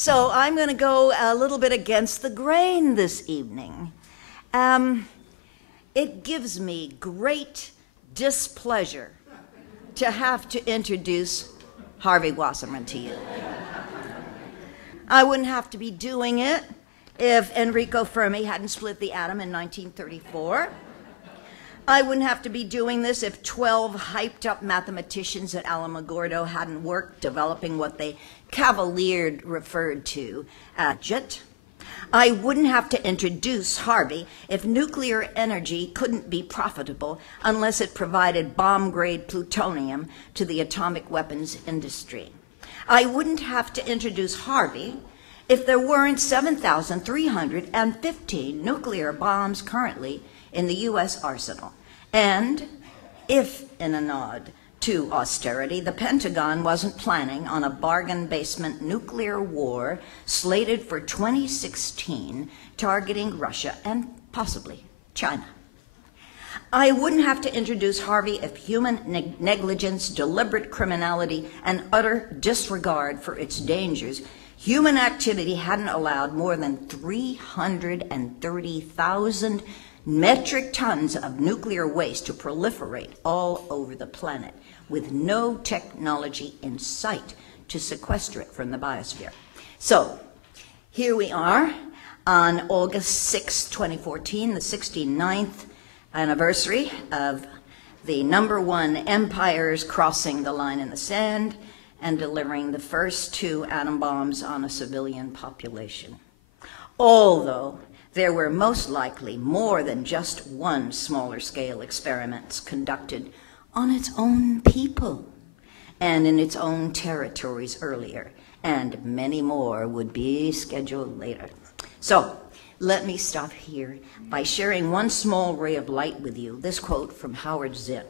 So I'm going to go a little bit against the grain this evening. It gives me great displeasure to have to introduce Harvey Wasserman to you. I wouldn't have to be doing it if Enrico Fermi hadn't split the atom in 1934. I wouldn't have to be doing this if 12 hyped-up mathematicians at Alamogordo hadn't worked developing what they cavaliered referred to as JET. I wouldn't have to introduce Harvey if nuclear energy couldn't be profitable unless it provided bomb-grade plutonium to the atomic weapons industry. I wouldn't have to introduce Harvey if there weren't 7,315 nuclear bombs currently in the U.S. arsenal. And if, in a nod to austerity, the Pentagon wasn't planning on a bargain basement nuclear war slated for 2016 targeting Russia and possibly China. I wouldn't have to introduce Harvey if human negligence, deliberate criminality, and utter disregard for its dangers, human activity hadn't allowed more than 330,000 metric tons of nuclear waste to proliferate all over the planet with no technology in sight to sequester it from the biosphere. So here we are on August 6, 2014, the 69th anniversary of the #1 empires crossing the line in the sand and delivering the first 2 atom bombs on a civilian population. Although there were most likely more than just one smaller scale experiments conducted on its own people and in its own territories earlier, and many more would be scheduled later. So let me stop here by sharing one small ray of light with you, this quote from Howard Zinn.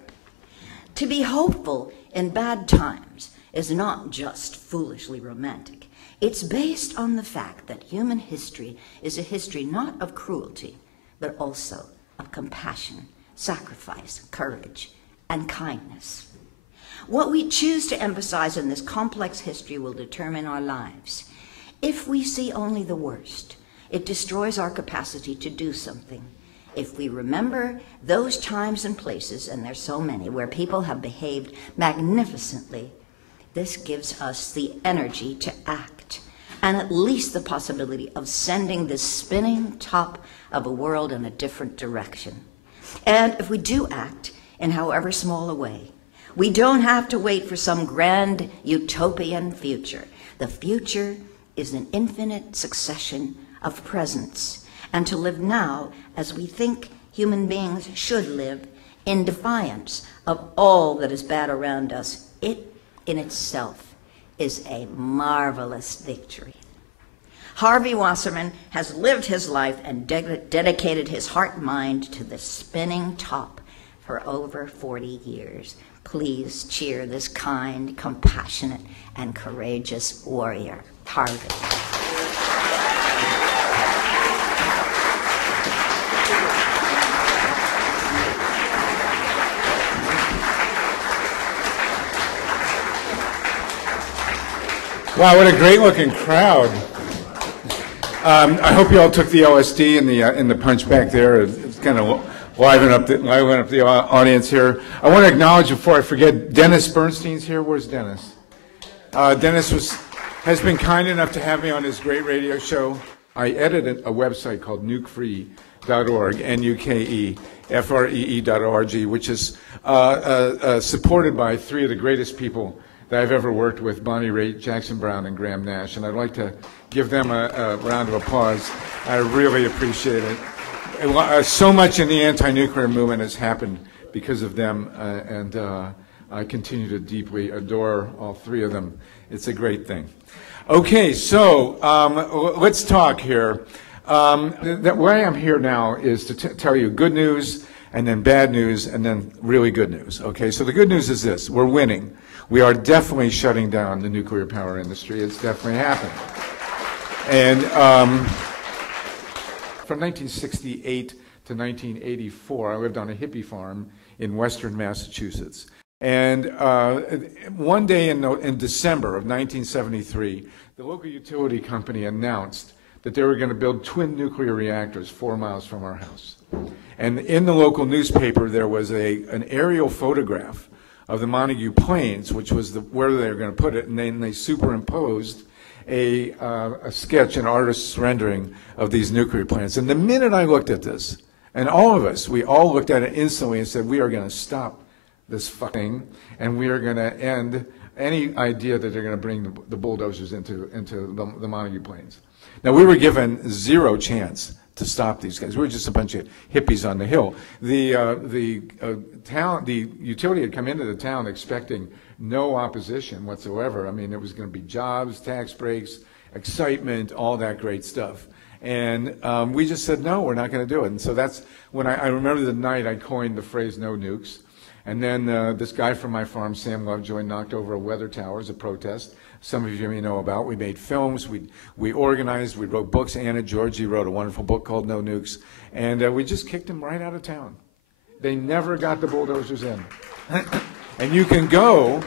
To be hopeful in bad times is not just foolishly romantic. It's based on the fact that human history is a history not of cruelty, but also of compassion, sacrifice, courage, and kindness. What we choose to emphasize in this complex history will determine our lives. If we see only the worst, it destroys our capacity to do something. If we remember those times and places, and there's so many, where people have behaved magnificently, this gives us the energy to act, and at least the possibility of sending this spinning top of a world in a different direction. And if we do act, in however small a way, we don't have to wait for some grand utopian future. The future is an infinite succession of presents, and to live now as we think human beings should live, in defiance of all that is bad around us, it in itself is a marvelous victory. Harvey Wasserman has lived his life and dedicated his heart and mind to the spinning top for over 40 years. Please cheer this kind, compassionate, and courageous warrior, Harvey. Wow, what a great-looking crowd. I hope you all took the LSD in the punch back there. It's kind of liven up the audience here. I want to acknowledge, before I forget, Dennis Bernstein's here. Where's Dennis? Dennis has been kind enough to have me on his great radio show. I edited a website called nukefree.org, NUKEFREE.org, which is supported by 3 of the greatest people that I've ever worked with, Bonnie Raitt, Jackson Brown, and Graham Nash, and I'd like to give them a round of applause. I really appreciate it. So much in the anti-nuclear movement has happened because of them, and I continue to deeply adore all 3 of them. It's a great thing. Okay, so let's talk here. The way I'm here now is to tell you good news, and then bad news, and then really good news. Okay, so the good news is this: we're winning. We are definitely shutting down the nuclear power industry. It's definitely happened. And from 1968 to 1984, I lived on a hippie farm in western Massachusetts. And one day in December of 1973, the local utility company announced that they were going to build twin nuclear reactors 4 miles from our house. And in the local newspaper, there was an aerial photograph of the Montague Plains, which was where they were going to put it, and then they superimposed a sketch, an artist's rendering of these nuclear plants. And the minute I looked at this, and all of us, we all looked at it instantly and said, we are going to stop this thing, and we are going to end any idea that they're going to bring the bulldozers into the Montague Plains. Now, we were given zero chance to stop these guys. We were just a bunch of hippies on the hill. The utility had come into the town expecting no opposition whatsoever. I mean, there was going to be jobs, tax breaks, excitement, all that great stuff. And we just said, no, we're not going to do it. And so that's when I remember the night I coined the phrase "no nukes." And then this guy from my farm, Sam Lovejoy, knocked over a weather tower as a protest. Some of you may know about. We made films, we organized, we wrote books. Anna Georgie wrote a wonderful book called No Nukes. And we just kicked them right out of town. They never got the bulldozers in. And you can go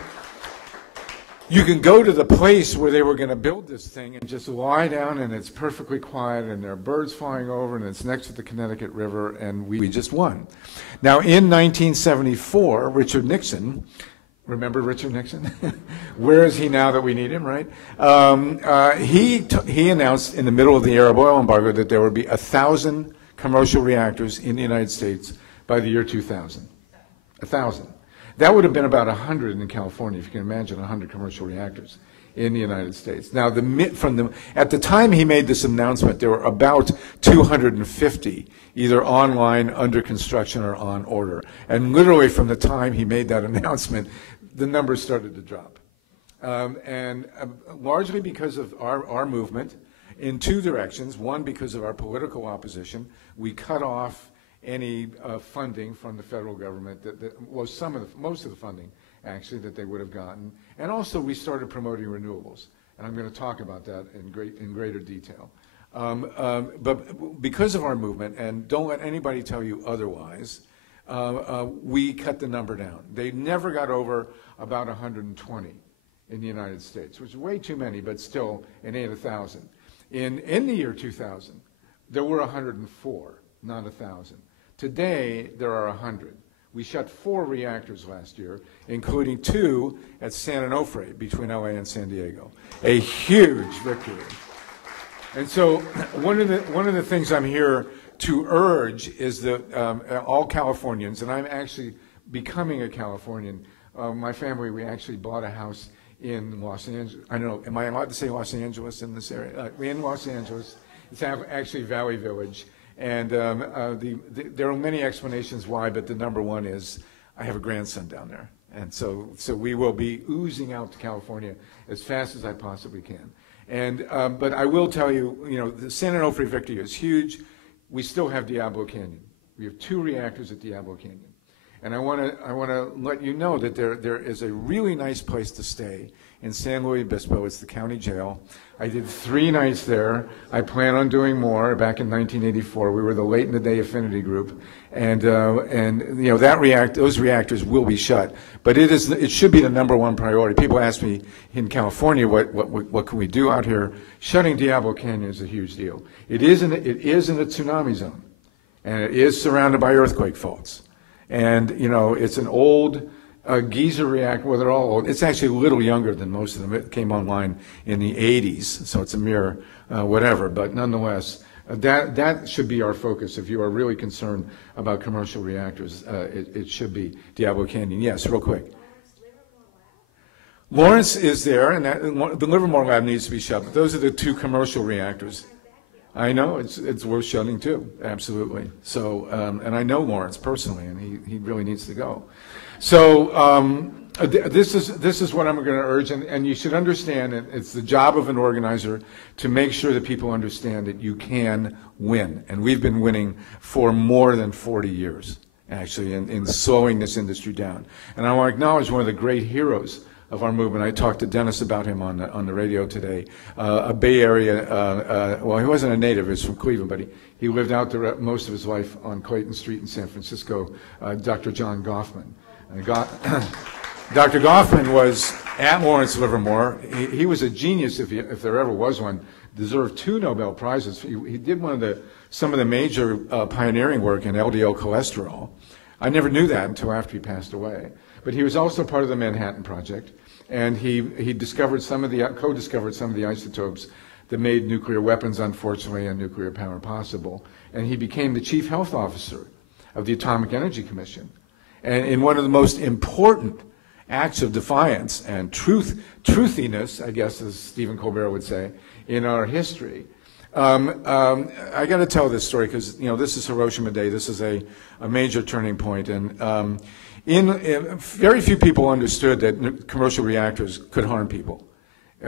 to the place where they were going to build this thing and just lie down, and it's perfectly quiet, and there are birds flying over, and it's next to the Connecticut River, and we just won. Now, in 1974, Richard Nixon, remember Richard Nixon? Where is he now that we need him, right? He announced in the middle of the Arab oil embargo that there would be 1,000 commercial reactors in the United States by the year 2000. 1,000. That would have been about 100 in California, if you can imagine 100 commercial reactors in the United States. Now, at the time he made this announcement, there were about 250 either online, under construction, or on order. And literally from the time he made that announcement, the numbers started to drop. Largely because of our movement in two directions. One, because of our political opposition. We cut off any funding from the federal government, most of the funding, actually, that they would have gotten. And also, we started promoting renewables. And I'm going to talk about that in greater detail. But because of our movement, and don't let anybody tell you otherwise, we cut the number down. They never got over about 120 in the United States, which is way too many, but still, it ain't 1,000. In the year 2000, there were 104, not 1,000. Today, there are 100. We shut 4 reactors last year, including 2 at San Onofre between LA and San Diego. A huge victory. And so one of the things I'm here to urge is that all Californians, and I'm actually becoming a Californian. My family, we actually bought a house in Los Angeles. I don't know, am I allowed to say Los Angeles in this area? We're in Los Angeles. It's actually Valley Village. And there are many explanations why, but the number one is I have a grandson down there. And so we will be oozing out to California as fast as I possibly can. And but I will tell you, the San Onofre victory is huge. We still have Diablo Canyon. We have 2 reactors at Diablo Canyon. And I want to let you know that there is a really nice place to stay in San Luis Obispo. It's the county jail. I did 3 nights there. I plan on doing more. Back in 1984, we were the late in the day affinity group, and those reactors will be shut. But it should be the #1 priority. People ask me in California, what can we do out here? Shutting Diablo Canyon is a huge deal. It is in a tsunami zone, and it is surrounded by earthquake faults. And, it's an old geyser reactor. Well, they're all old. It's actually a little younger than most of them. It came online in the 80s, so it's a mere whatever. But nonetheless, that should be our focus. If you are really concerned about commercial reactors, it should be Diablo Canyon. Yes, real quick. Lawrence is there, and the Livermore lab needs to be shut. But those are the 2 commercial reactors. I know, it's worth shutting too, absolutely. So, and I know Lawrence personally, and he really needs to go. So this is what I'm going to urge, and you should understand that it's the job of an organizer to make sure that people understand that you can win. And we've been winning for more than 40 years, actually, in slowing this industry down. And I want to acknowledge one of the great heroes of our movement. I talked to Dennis about him on the radio today. A Bay Area, well, he wasn't a native, he was from Cleveland, but he lived out most of his life on Clayton Street in San Francisco, Dr. John Goffman. And Dr. Goffman was at Lawrence Livermore. He was a genius, if there ever was one. Deserved 2 Nobel Prizes. He did some of the major pioneering work in LDL cholesterol. I never knew that until after he passed away. But he was also part of the Manhattan Project, and he co-discovered some of the isotopes that made nuclear weapons, unfortunately, and nuclear power possible. And he became the chief health officer of the Atomic Energy Commission. And in one of the most important acts of defiance and truthiness, I guess, as Stephen Colbert would say, in our history. I got to tell this story because, this is Hiroshima Day. This is a major turning point. And very few people understood that commercial reactors could harm people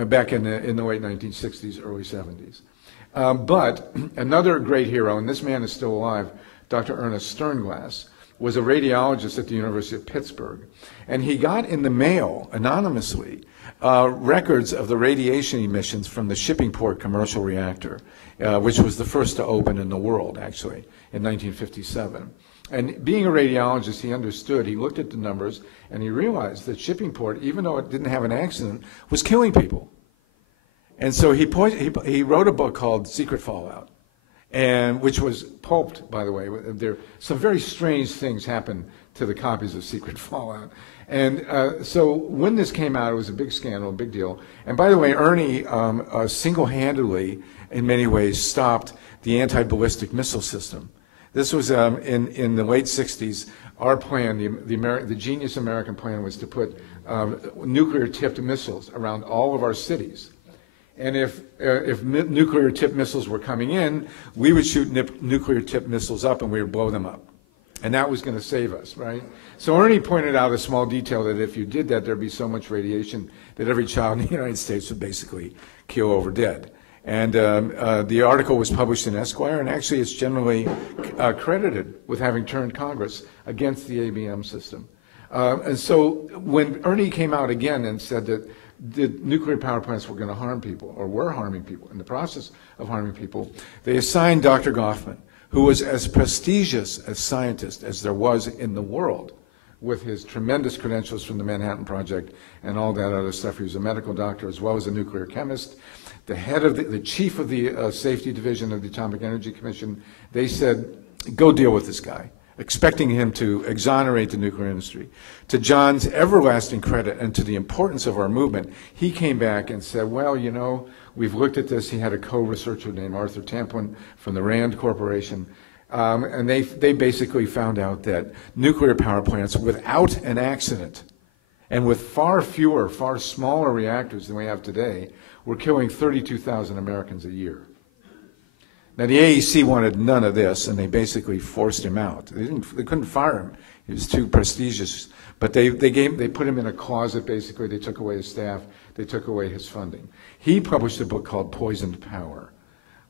back in the late 1960s, early 70s. But another great hero, and this man is still alive, Dr. Ernest Sternglass, was a radiologist at the University of Pittsburgh. And he got in the mail, anonymously, records of the radiation emissions from the Shippingport commercial reactor, which was the first to open in the world, actually, in 1957. And being a radiologist, he understood, he looked at the numbers, and he realized that Shippingport, even though it didn't have an accident, was killing people. And so he wrote a book called Secret Fallout, and which was pulped, by the way. Some very strange things happened to the copies of Secret Fallout. And so when this came out, it was a big scandal, a big deal. And by the way, Ernie single-handedly, in many ways, stopped the anti-ballistic missile system. This was in the late 60s. Our plan, the genius American plan, was to put nuclear-tipped missiles around all of our cities. And if nuclear-tipped missiles were coming in, we would shoot nuclear-tipped missiles up and we would blow them up. And that was going to save us, right? So Ernie pointed out a small detail that if you did that, there'd be so much radiation that every child in the United States would basically keel over dead. And the article was published in Esquire, and actually it's generally credited with having turned Congress against the ABM system. And so when Ernie came out again and said that the nuclear power plants were going to harm people, or were harming people, in the process of harming people, they assigned Dr. Goffman, who was as prestigious a scientist as there was in the world, with his tremendous credentials from the Manhattan Project and all that other stuff. He was a medical doctor as well as a nuclear chemist. The head of the chief of the safety division of the Atomic Energy Commission, they said, go deal with this guy, expecting him to exonerate the nuclear industry. To John's everlasting credit and to the importance of our movement, he came back and said, well, we've looked at this. He had a co-researcher named Arthur Tamplin from the Rand Corporation. And they basically found out that nuclear power plants without an accident and with far fewer, far smaller reactors than we have today were killing 32,000 Americans a year. Now, the AEC wanted none of this, and they basically forced him out. They couldn't fire him. He was too prestigious. But they put him in a closet, basically. They took away his staff. They took away his funding. He published a book called Poisoned Power,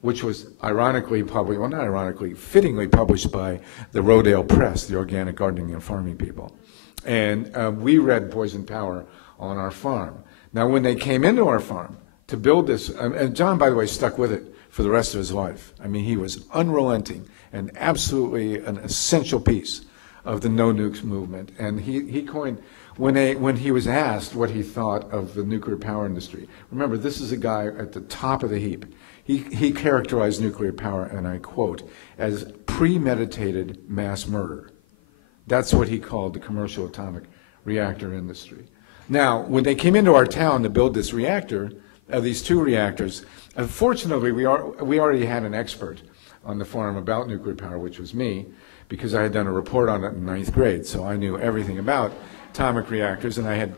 which was ironically published, well, not ironically, fittingly published by the Rodale Press, the organic gardening and farming people. And we read Poisoned Power on our farm. Now, when they came into our farm to build this, and John, by the way, stuck with it for the rest of his life. I mean, he was unrelenting and absolutely an essential piece of the no nukes movement. And he coined, when he was asked what he thought of the nuclear power industry, remember, this is a guy at the top of the heap. He characterized nuclear power, and I quote, as premeditated mass murder. That's what he called the commercial atomic reactor industry. Now, when they came into our town to build this reactor, these 2 reactors, unfortunately, we already had an expert on the farm about nuclear power, which was me, because I had done a report on it in 9th grade, so I knew everything about atomic reactors, and I had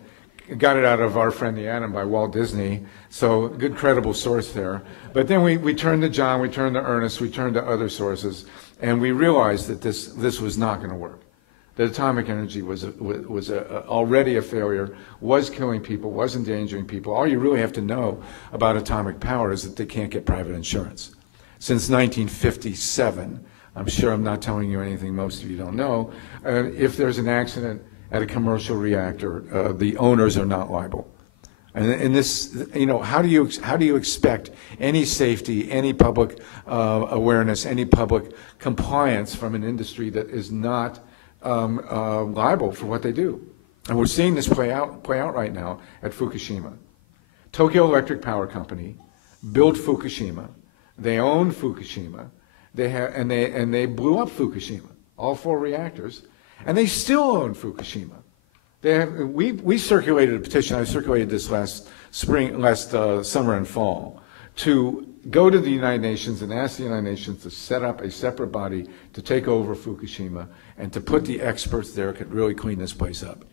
got it out of Our Friend the Atom by Walt Disney, so good credible source there. But then we turned to John, we turned to Ernest, we turned to other sources, and we realized that this was not going to work. That atomic energy was already a failure, was killing people, was endangering people. All you really have to know about atomic power is that they can't get private insurance. Since 1957, I'm sure I'm not telling you anything most of you don't know, if there's an accident at a commercial reactor, the owners are not liable. And this, how do you expect any safety, any public awareness, any public compliance from an industry that is not liable for what they do? And we're seeing this play out right now at Fukushima. Tokyo Electric Power Company built Fukushima. They own Fukushima. They blew up Fukushima, all 4 reactors, and they still own Fukushima. We circulated a petition. I circulated this last summer and fall, to go to the United Nations and ask the United Nations to set up a separate body to take over Fukushima and to put the experts there who could really clean this place up.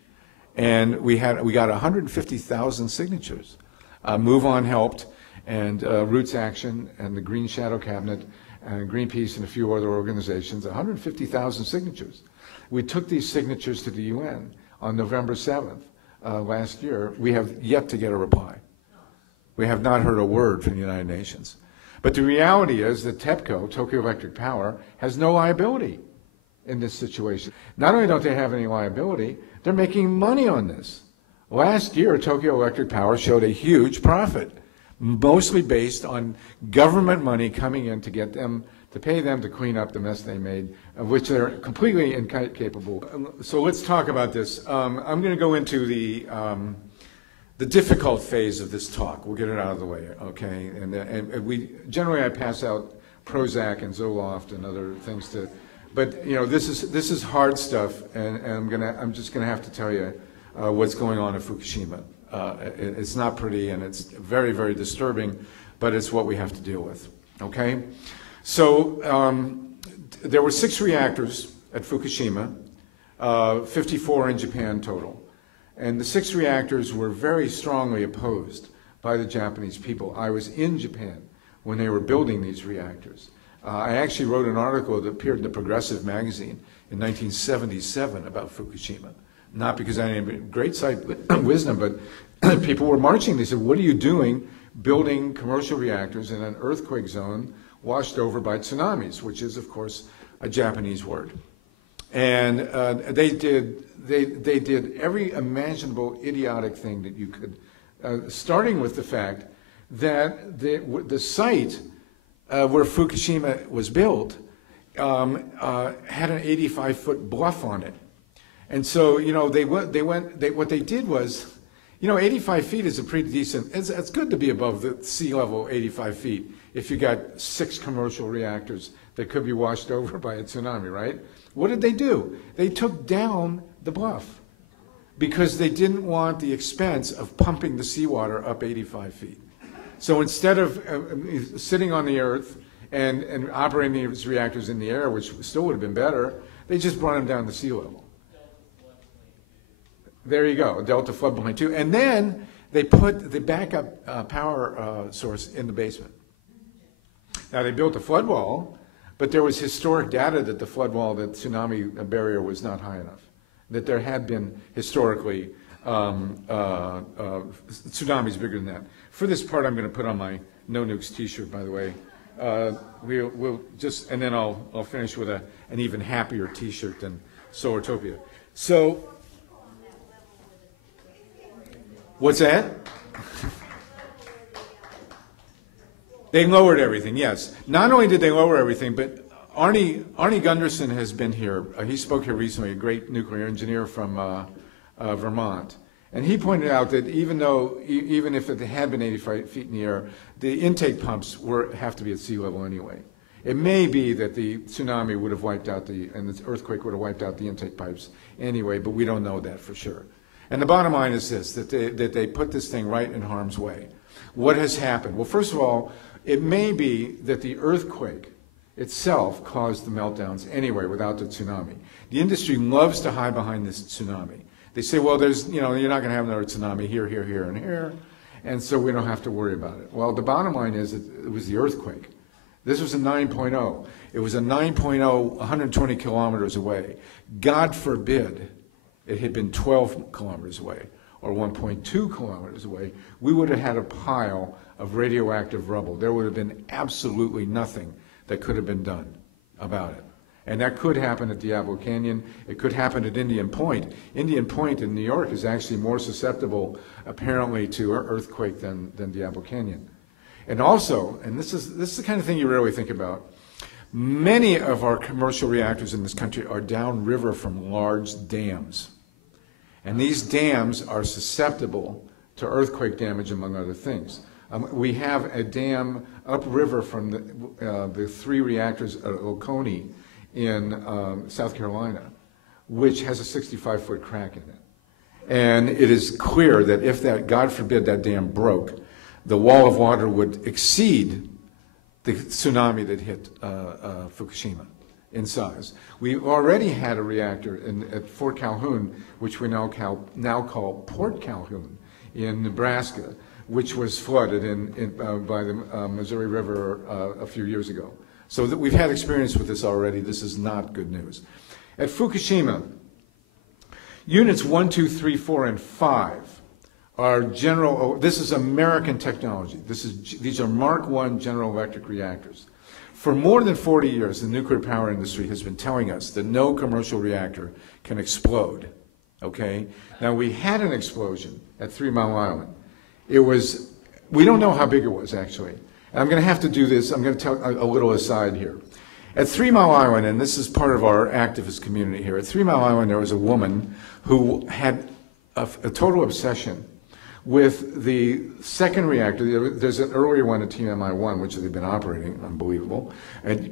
And we got 150,000 signatures. Move On helped, and Roots Action and the Green Shadow Cabinet and Greenpeace and a few other organizations, 150,000 signatures. We took these signatures to the UN on November 7th last year. We have yet to get a reply. We have not heard a word from the United Nations. But the reality is that TEPCO, Tokyo Electric Power, has no liability in this situation. Not only don't they have any liability, they're making money on this. Last year, Tokyo Electric Power showed a huge profit, mostly based on government money coming in to get them, to pay them to clean up the mess they made, of which they're completely incapable. So let's talk about this. I'm going to go into the difficult phase of this talk. We'll get it out of the way, okay? And we generally I pass out Prozac and Zoloft and other things to, but you know this is hard stuff, and I'm just gonna have to tell you what's going on at Fukushima. It's not pretty, and it's very, very disturbing, but it's what we have to deal with, okay? So there were 6 reactors at Fukushima, 54 in Japan total. And the 6 reactors were very strongly opposed by the Japanese people. I was in Japan when they were building these reactors. I actually wrote an article that appeared in the Progressive magazine in 1977 about Fukushima. Not because I had great sight wisdom, but people were marching. They said, what are you doing building commercial reactors in an earthquake zone washed over by tsunamis, which is, of course, a Japanese word. And they did every imaginable idiotic thing that you could, starting with the fact that the site where Fukushima was built had an 85-foot bluff on it. And so, you know, what they did was, you know, 85 feet is a pretty decent, it's good to be above the sea level 85 feet if you got 6 commercial reactors that could be washed over by a tsunami, right? What did they do? They took down the bluff because they didn't want the expense of pumping the seawater up 85 feet. So instead of sitting on the earth and operating these reactors in the air, which still would have been better, they just brought them down to sea level. There you go, Delta floodplain 2. And then they put the backup power source in the basement. Now they built a flood wall, but there was historic data that the flood wall, the tsunami barrier was not high enough, that there had been historically tsunamis bigger than that. For this part, I'm going to put on my No Nukes t-shirt, by the way. We'll just, and then I'll finish with an even happier t-shirt than Solartopia. So, what's that? They lowered everything, yes. Not only did they lower everything, but Arnie Gunderson has been here. He spoke here recently, a great nuclear engineer from Vermont. And he pointed out that even if it had been 85 feet in the air, the intake pumps have to be at sea level anyway. It may be that the tsunami would have wiped out and the earthquake would have wiped out the intake pipes anyway, but we don't know that for sure. And the bottom line is this, that they put this thing right in harm's way. What has happened? Well, first of all, it may be that the earthquake itself caused the meltdowns anyway without the tsunami. The industry loves to hide behind this tsunami. They say, well, you're not going to have another tsunami here, here, here, and here, and so we don't have to worry about it. Well, the bottom line is that it was the earthquake. This was a 9.0. It was a 9.0, 120 kilometers away. God forbid it had been 12 kilometers away or 1.2 kilometers away. We would have had a pile of radioactive rubble. There would have been absolutely nothing that could have been done about it. And that could happen at Diablo Canyon. It could happen at Indian Point. Indian Point in New York is actually more susceptible, apparently, to an earthquake than Diablo Canyon. And also, and this is the kind of thing you rarely think about, many of our commercial reactors in this country are downriver from large dams. And these dams are susceptible to earthquake damage, among other things. We have a dam upriver from the 3 reactors at Oconee in South Carolina, which has a 65-foot crack in it. And it is clear that if that, God forbid, that dam broke, the wall of water would exceed the tsunami that hit Fukushima in size. We already had a reactor at Fort Calhoun, which we now call Port Calhoun in Nebraska, which was flooded by the Missouri River a few years ago. So that we've had experience with this already. This is not good news. At Fukushima, units 1, 2, 3, 4, and 5 are general. This is American technology. These are Mark I General Electric reactors. For more than 40 years, the nuclear power industry has been telling us that no commercial reactor can explode. Okay? Now, we had an explosion at 3 Mile Island. We don't know how big it was, actually. And I'm going to have to do this. I'm going to tell a little aside here. At 3 Mile Island, and this is part of our activist community here, at 3 Mile Island there was a woman who had a total obsession with the second reactor. There's an earlier one at TMI-1, which they've been operating, unbelievable.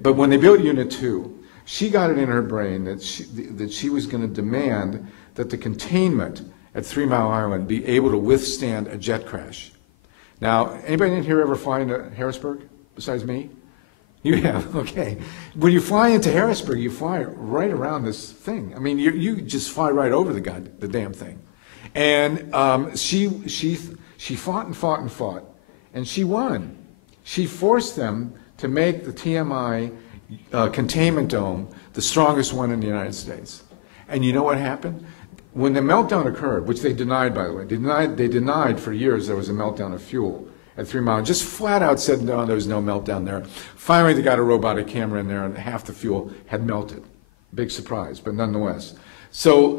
But when they built Unit 2, she got it in her brain that she was going to demand that the containment at 3 Mile Island be able to withstand a jet crash. Now, anybody in here ever fly into Harrisburg besides me? You have, okay. When you fly into Harrisburg, you fly right around this thing. I mean, you just fly right over the damn thing. And she fought and fought and fought, and she won. She forced them to make the TMI containment dome the strongest one in the United States. And you know what happened? When the meltdown occurred, which they denied, by the way, they denied for years there was a meltdown of fuel at 3 Mile, just flat out said, no, there was no meltdown there. Finally, they got a robotic camera in there, and half the fuel had melted. Big surprise, but nonetheless. So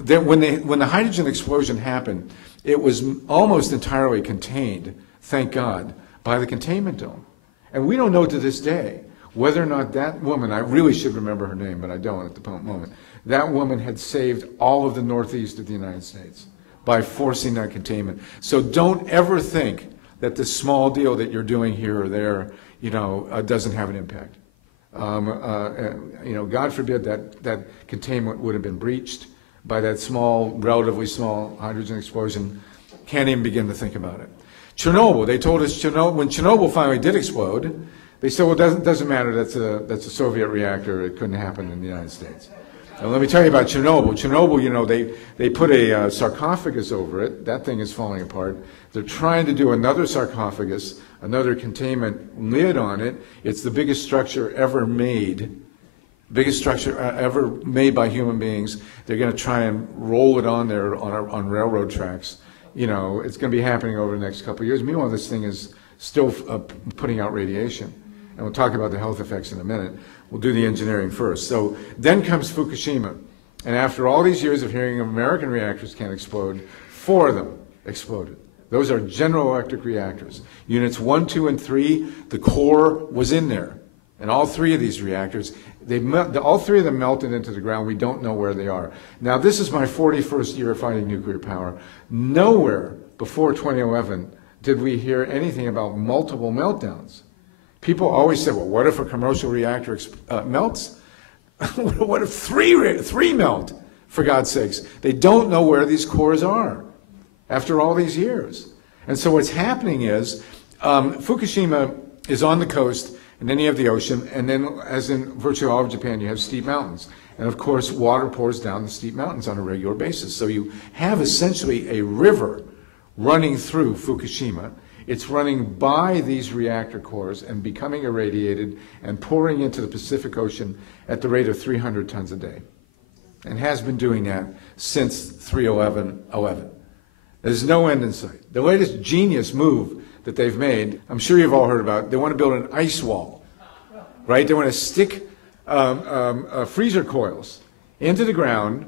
then when the hydrogen explosion happened, it was almost entirely contained, thank God, by the containment dome. And we don't know to this day whether or not that woman, I really should remember her name, but I don't at the moment, that woman had saved all of the northeast of the United States by forcing that containment. So don't ever think that the small deal that you're doing here or there, doesn't have an impact. God forbid that containment would have been breached by that relatively small hydrogen explosion. Can't even begin to think about it. Chernobyl, they told us when Chernobyl finally did explode, they said, well, it doesn't matter, that's a Soviet reactor, it couldn't happen in the United States. Now, let me tell you about Chernobyl. Chernobyl, they put a sarcophagus over it. That thing is falling apart. They're trying to do another sarcophagus, another containment lid on it. It's the biggest structure ever made, by human beings. They're going to try and roll it on there on railroad tracks. It's going to be happening over the next couple of years. Meanwhile, this thing is still putting out radiation. And we'll talk about the health effects in a minute. We'll do the engineering first. So then comes Fukushima. And after all these years of hearing American reactors can't explode, 4 of them exploded. Those are General Electric reactors. Units 1, 2, and 3, the core was in there. And all 3 of these reactors, all 3 of them melted into the ground. We don't know where they are. Now, this is my 41st year of fighting nuclear power. Nowhere before 2011 did we hear anything about multiple meltdowns. People always say, well, what if a commercial reactor melts? What if 3 melt, for God's sakes? They don't know where these cores are after all these years. And so what's happening is Fukushima is on the coast, and then you have the ocean, and then, as in virtually all of Japan, you have steep mountains. And of course, water pours down the steep mountains on a regular basis. So you have essentially a river running through Fukushima. It's running by these reactor cores and becoming irradiated and pouring into the Pacific Ocean at the rate of 300 tons a day, and has been doing that since 3/11/11. There's no end in sight. The latest genius move that they've made, I'm sure you've all heard about, they want to build an ice wall, right? They want to stick freezer coils into the ground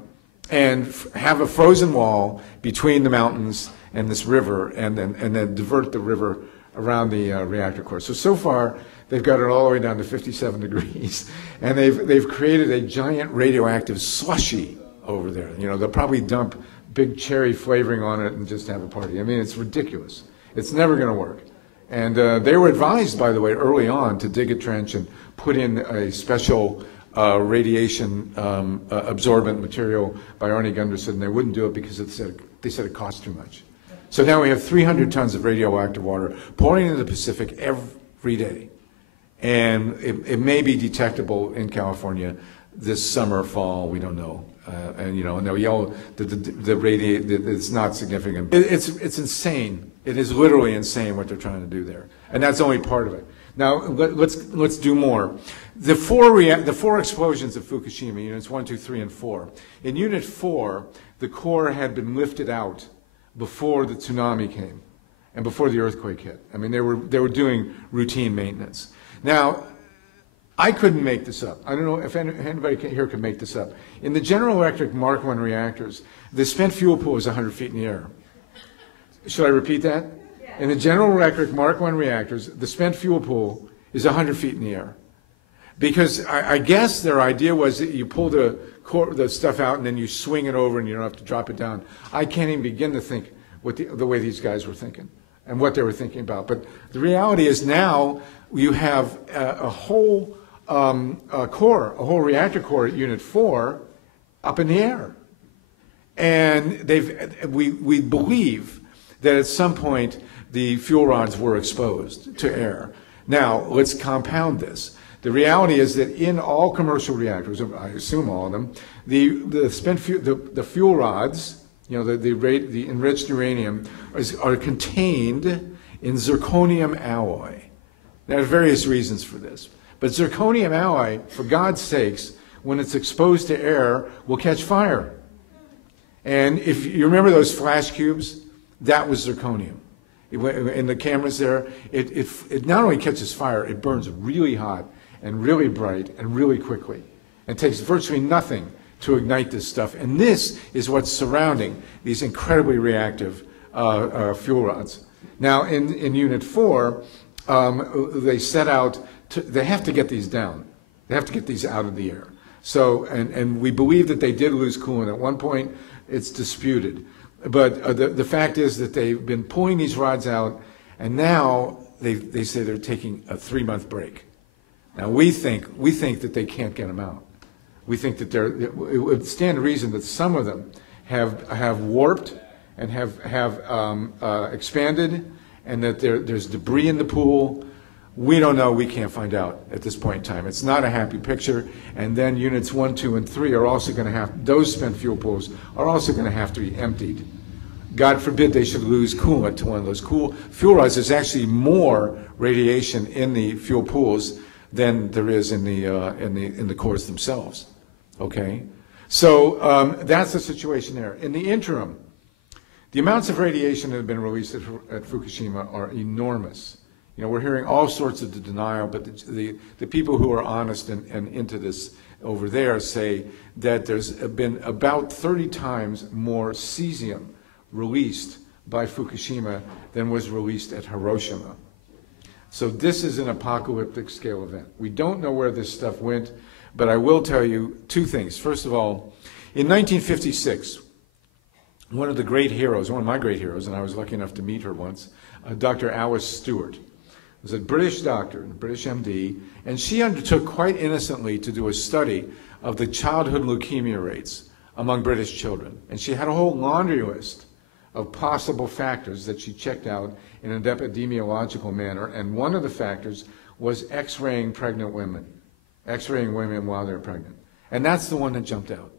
and have a frozen wall between the mountains and this river, and then divert the river around the reactor core. So far, they've got it all the way down to 57 degrees, and they've created a giant radioactive slushy over there. They'll probably dump big cherry flavoring on it and just have a party. I mean, it's ridiculous. It's never going to work. And they were advised, by the way, early on to dig a trench and put in a special radiation absorbent material by Arnie Gunderson, and they wouldn't do it because they said it cost too much. So now we have 300 tons of radioactive water pouring into the Pacific every day. And it may be detectable in California this summer, fall, we don't know. And, you know, and they'll yell that it's not significant. It's insane. It is literally insane what they're trying to do there. And that's only part of it. Now, let's do more. The four explosions of Fukushima, units 1, 2, 3, and 4. In unit 4, the core had been lifted out before the tsunami came and before the earthquake hit. I mean, they were doing routine maintenance. Now, I couldn't make this up. I don't know if anybody here can make this up. In the General Electric Mark I reactors, the spent fuel pool is 100 feet in the air. Should I repeat that? In the General Electric Mark I reactors, the spent fuel pool is 100 feet in the air. Because I guess their idea was that you pull the stuff out and then you swing it over and you don't have to drop it down. I can't even begin to think what the way these guys were thinking and what they were thinking about. But the reality is now you have a whole reactor core at Unit 4 up in the air. And we believe that at some point the fuel rods were exposed to air. Now, let's compound this. The reality is that in all commercial reactors, I assume all of them, the fuel rods, you know, the enriched uranium are contained in zirconium alloy. There are various reasons for this. But zirconium alloy, for God's sakes, when it's exposed to air, will catch fire. And if you remember those flash cubes, that was zirconium. In the cameras there, it not only catches fire, it burns really hot and really bright and really quickly. It takes virtually nothing to ignite this stuff. And this is what's surrounding these incredibly reactive fuel rods. Now, in Unit 4, they set out, they have to get these down. They have to get these out of the air. So, and we believe that they did lose coolant. At one point, it's disputed. But the fact is that they've been pulling these rods out, and now they say they're taking a 3-month break. Now, we think that they can't get them out. We think that it would stand to reason that some of them have warped and have expanded, and that there's debris in the pool. We don't know. We can't find out at this point in time. It's not a happy picture. And then units 1, 2, and 3 are also going to have, those spent fuel pools are also going to have to be emptied. God forbid they should lose coolant to one of those fuel rods. There's actually more radiation in the fuel pools than there is in the cores themselves. Okay, so that's the situation there. In the interim, the amounts of radiation that have been released at Fukushima are enormous. You know, we're hearing all sorts of denial, but the people who are honest and into this over there say that there's been about 30 times more cesium released by Fukushima than was released at Hiroshima. So this is an apocalyptic scale event. We don't know where this stuff went, but I will tell you two things. First of all, in 1956, one of the great heroes, one of my great heroes, and I was lucky enough to meet her once, Dr. Alice Stewart, was a British doctor, a British MD, and she undertook quite innocently to do a study of the childhood leukemia rates among British children. And she had a whole laundry list of possible factors that she checked out in an epidemiological manner, and one of the factors was X-raying pregnant women, X-raying women while they're pregnant. And that's the one that jumped out.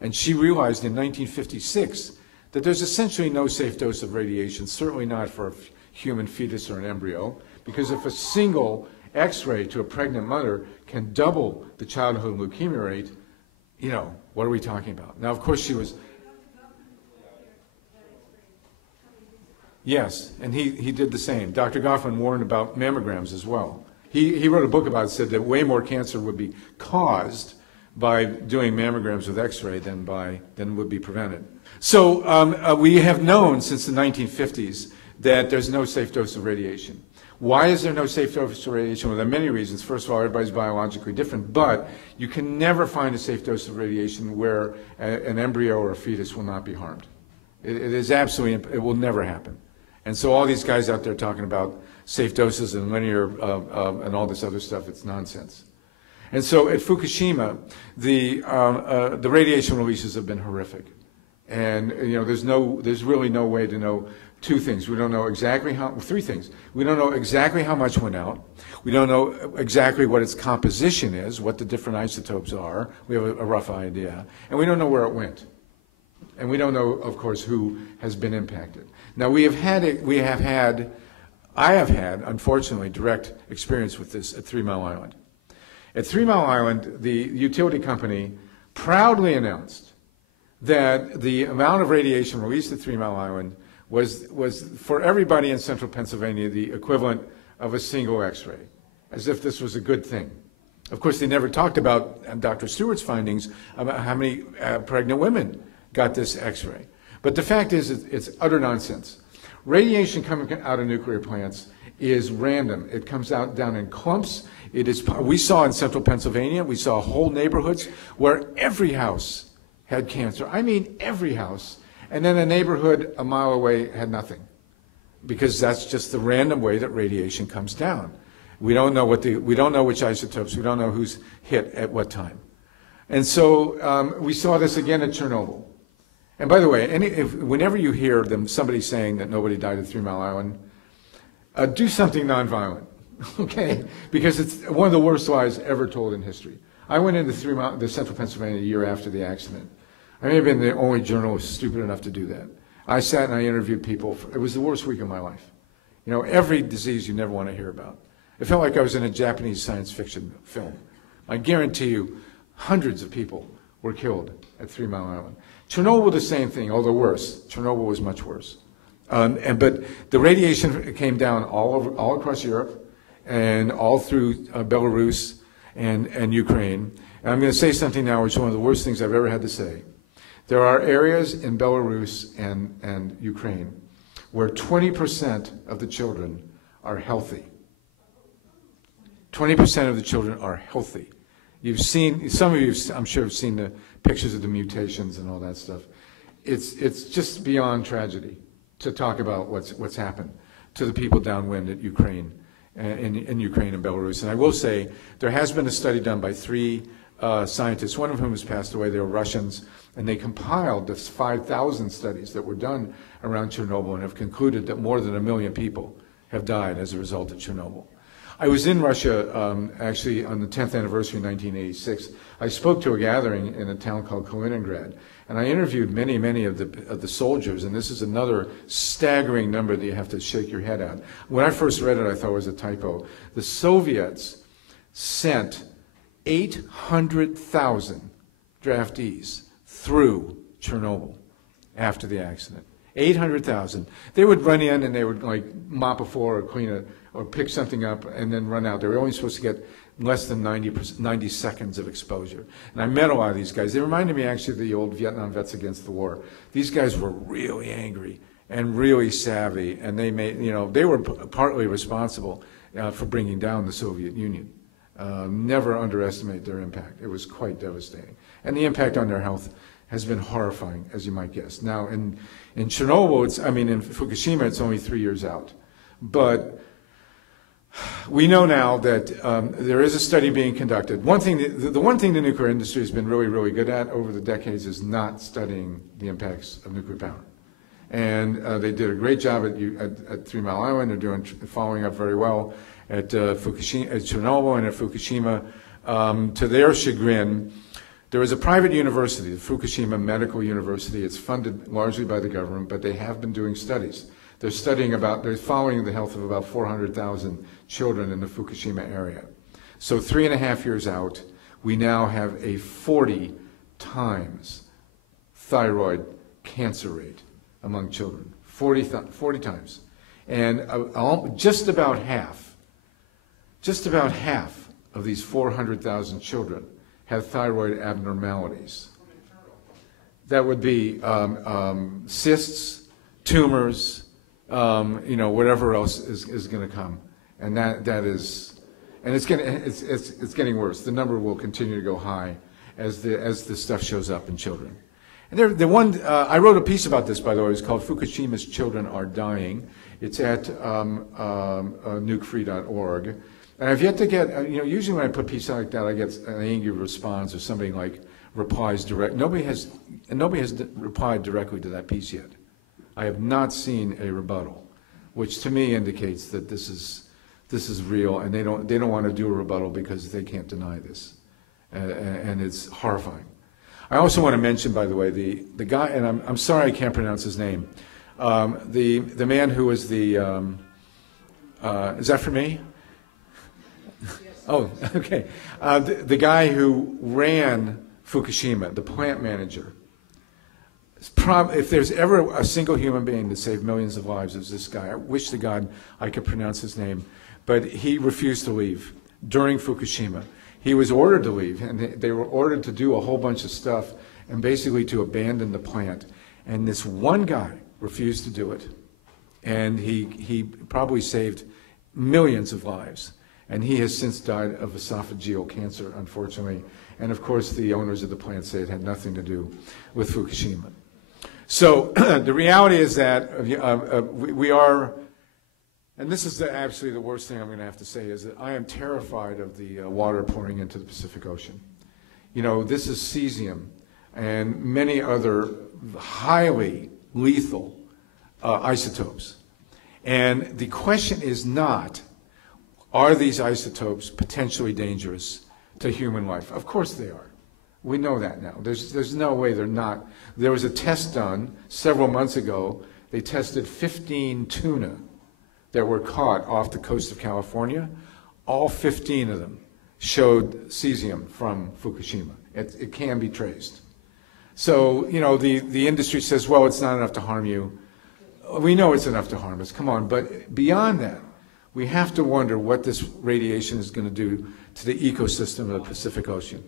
And she realized in 1956 that there's essentially no safe dose of radiation, certainly not for a human fetus or an embryo, because if a single X-ray to a pregnant mother can double the childhood leukemia rate, you know, what are we talking about? Now, of course, she was... Yes, and he did the same. Dr. Goffman warned about mammograms as well. He wrote a book about it, said that way more cancer would be caused by doing mammograms with X-ray than would be prevented. So we have known since the 1950s that there's no safe dose of radiation. Why is there no safe dose of radiation? Well, there are many reasons. First of all, everybody's biologically different, but you can never find a safe dose of radiation where an embryo or a fetus will not be harmed. It is absolutely, it will never happen. And so all these guys out there talking about safe doses and linear and all this other stuff, it's nonsense. And so at Fukushima, the radiation releases have been horrific. And there's really no way to know two things. We don't know exactly three things. We don't know exactly how much went out. We don't know exactly what its composition is, what the different isotopes are. We have a rough idea. And we don't know where it went. And we don't know, of course, who has been impacted. Now, I have had, unfortunately, direct experience with this at 3 Mile Island. At 3 Mile Island, the utility company proudly announced that the amount of radiation released at 3 Mile Island was for everybody in central Pennsylvania the equivalent of a single X-ray, as if this was a good thing. Of course, they never talked about Dr. Stewart's findings about how many pregnant women got this X-ray. But the fact is, it's utter nonsense. Radiation coming out of nuclear plants is random. It comes out down in clumps. We saw in central Pennsylvania, we saw whole neighborhoods where every house had cancer. I mean, every house. And then a neighborhood a mile away had nothing, because that's just the random way that radiation comes down. We don't know we don't know which isotopes. We don't know who's hit at what time. And so we saw this again at Chernobyl. And by the way, whenever you hear somebody saying that nobody died at 3 Mile Island, do something nonviolent, okay? Because it's one of the worst lies ever told in history. I went into the central Pennsylvania a year after the accident. I may have been the only journalist stupid enough to do that. I sat and I interviewed people. It was the worst week of my life. Every disease you never want to hear about. It felt like I was in a Japanese science fiction film. I guarantee you, hundreds of people were killed at 3 Mile Island. Chernobyl, the same thing, although worse. Chernobyl was much worse. But the radiation came down all across Europe and all through Belarus and Ukraine. And I'm going to say something now which is one of the worst things I've ever had to say. There are areas in Belarus and Ukraine where 20% of the children are healthy. 20% of the children are healthy. Some of you, I'm sure, have seen the pictures of the mutations and all that stuff. It's just beyond tragedy to talk about what's happened to the people downwind at Ukraine, in Ukraine and Belarus. And I will say there has been a study done by 3 scientists, one of whom has passed away. They were Russians, and they compiled the 5,000 studies that were done around Chernobyl and have concluded that more than 1 million people have died as a result of Chernobyl. I was in Russia actually on the 10th anniversary in 1986. I spoke to a gathering in a town called Kaliningrad, and I interviewed many of the soldiers, and this is another staggering number that you have to shake your head at. When I first read it, I thought it was a typo. The Soviets sent 800,000 draftees through Chernobyl after the accident. 800,000. They would run in and they would like mop a floor or clean it or pick something up and then run out. They were only supposed to get less than 90 seconds of exposure. And I met a lot of these guys. They reminded me actually of the old Vietnam vets against the war. These guys were really angry and really savvy, and they were partly responsible for bringing down the Soviet Union. Never underestimate their impact. It was quite devastating. And the impact on their health has been horrifying, as you might guess. Now, in Chernobyl, in Fukushima, it's only 3 years out. But we know now that there is a study being conducted. The one thing the nuclear industry has been really, really good at over the decades is not studying the impacts of nuclear power. And they did a great job at 3 Mile Island. They're following up very well at Chernobyl and at Fukushima. To their chagrin, there is a private university, the Fukushima Medical University. It's funded largely by the government, but they have been doing studies. They're following the health of about 400,000 children in the Fukushima area. So 3.5 years out, we now have a 40 times thyroid cancer rate among children. 40 times. And just about half of these 400,000 children have thyroid abnormalities. That would be cysts, tumors, whatever else is going to come, and it's getting worse. The number will continue to go high as the stuff shows up in children, And I wrote a piece about this, by the way. It's called "Fukushima's Children Are Dying." It's at nukefree.org. And I've yet to get, usually when I put a piece out like that, I get an angry response or somebody like replies direct. Nobody has replied directly to that piece yet. I have not seen a rebuttal, which to me indicates that this is real, and they don't want to do a rebuttal because they can't deny this, and it's horrifying. I also want to mention, by the way, the guy, and I'm sorry I can't pronounce his name, the man who was the is that for me? Oh, okay. The guy who ran Fukushima, the plant manager. If there's ever a single human being that saved millions of lives, it was this guy. I wish to God I could pronounce his name, but he refused to leave during Fukushima. He was ordered to leave, and they were ordered to do a whole bunch of stuff and basically to abandon the plant. And this one guy refused to do it, and he probably saved millions of lives. And he has since died of esophageal cancer, unfortunately. And of course, the owners of the plant say it had nothing to do with Fukushima. So the reality is that we are, and this is absolutely the worst thing I'm going to have to say, is that I am terrified of the water pouring into the Pacific Ocean. This is cesium and many other highly lethal isotopes. And the question is not, are these isotopes potentially dangerous to human life? Of course they are. We know that now. There's no way they're not. There was a test done several months ago. They tested 15 tuna that were caught off the coast of California. All 15 of them showed cesium from Fukushima. It can be traced. So, the industry says, well, it's not enough to harm you. We know it's enough to harm us. Come on. But beyond that, we have to wonder what this radiation is going to do to the ecosystem of the Pacific Ocean.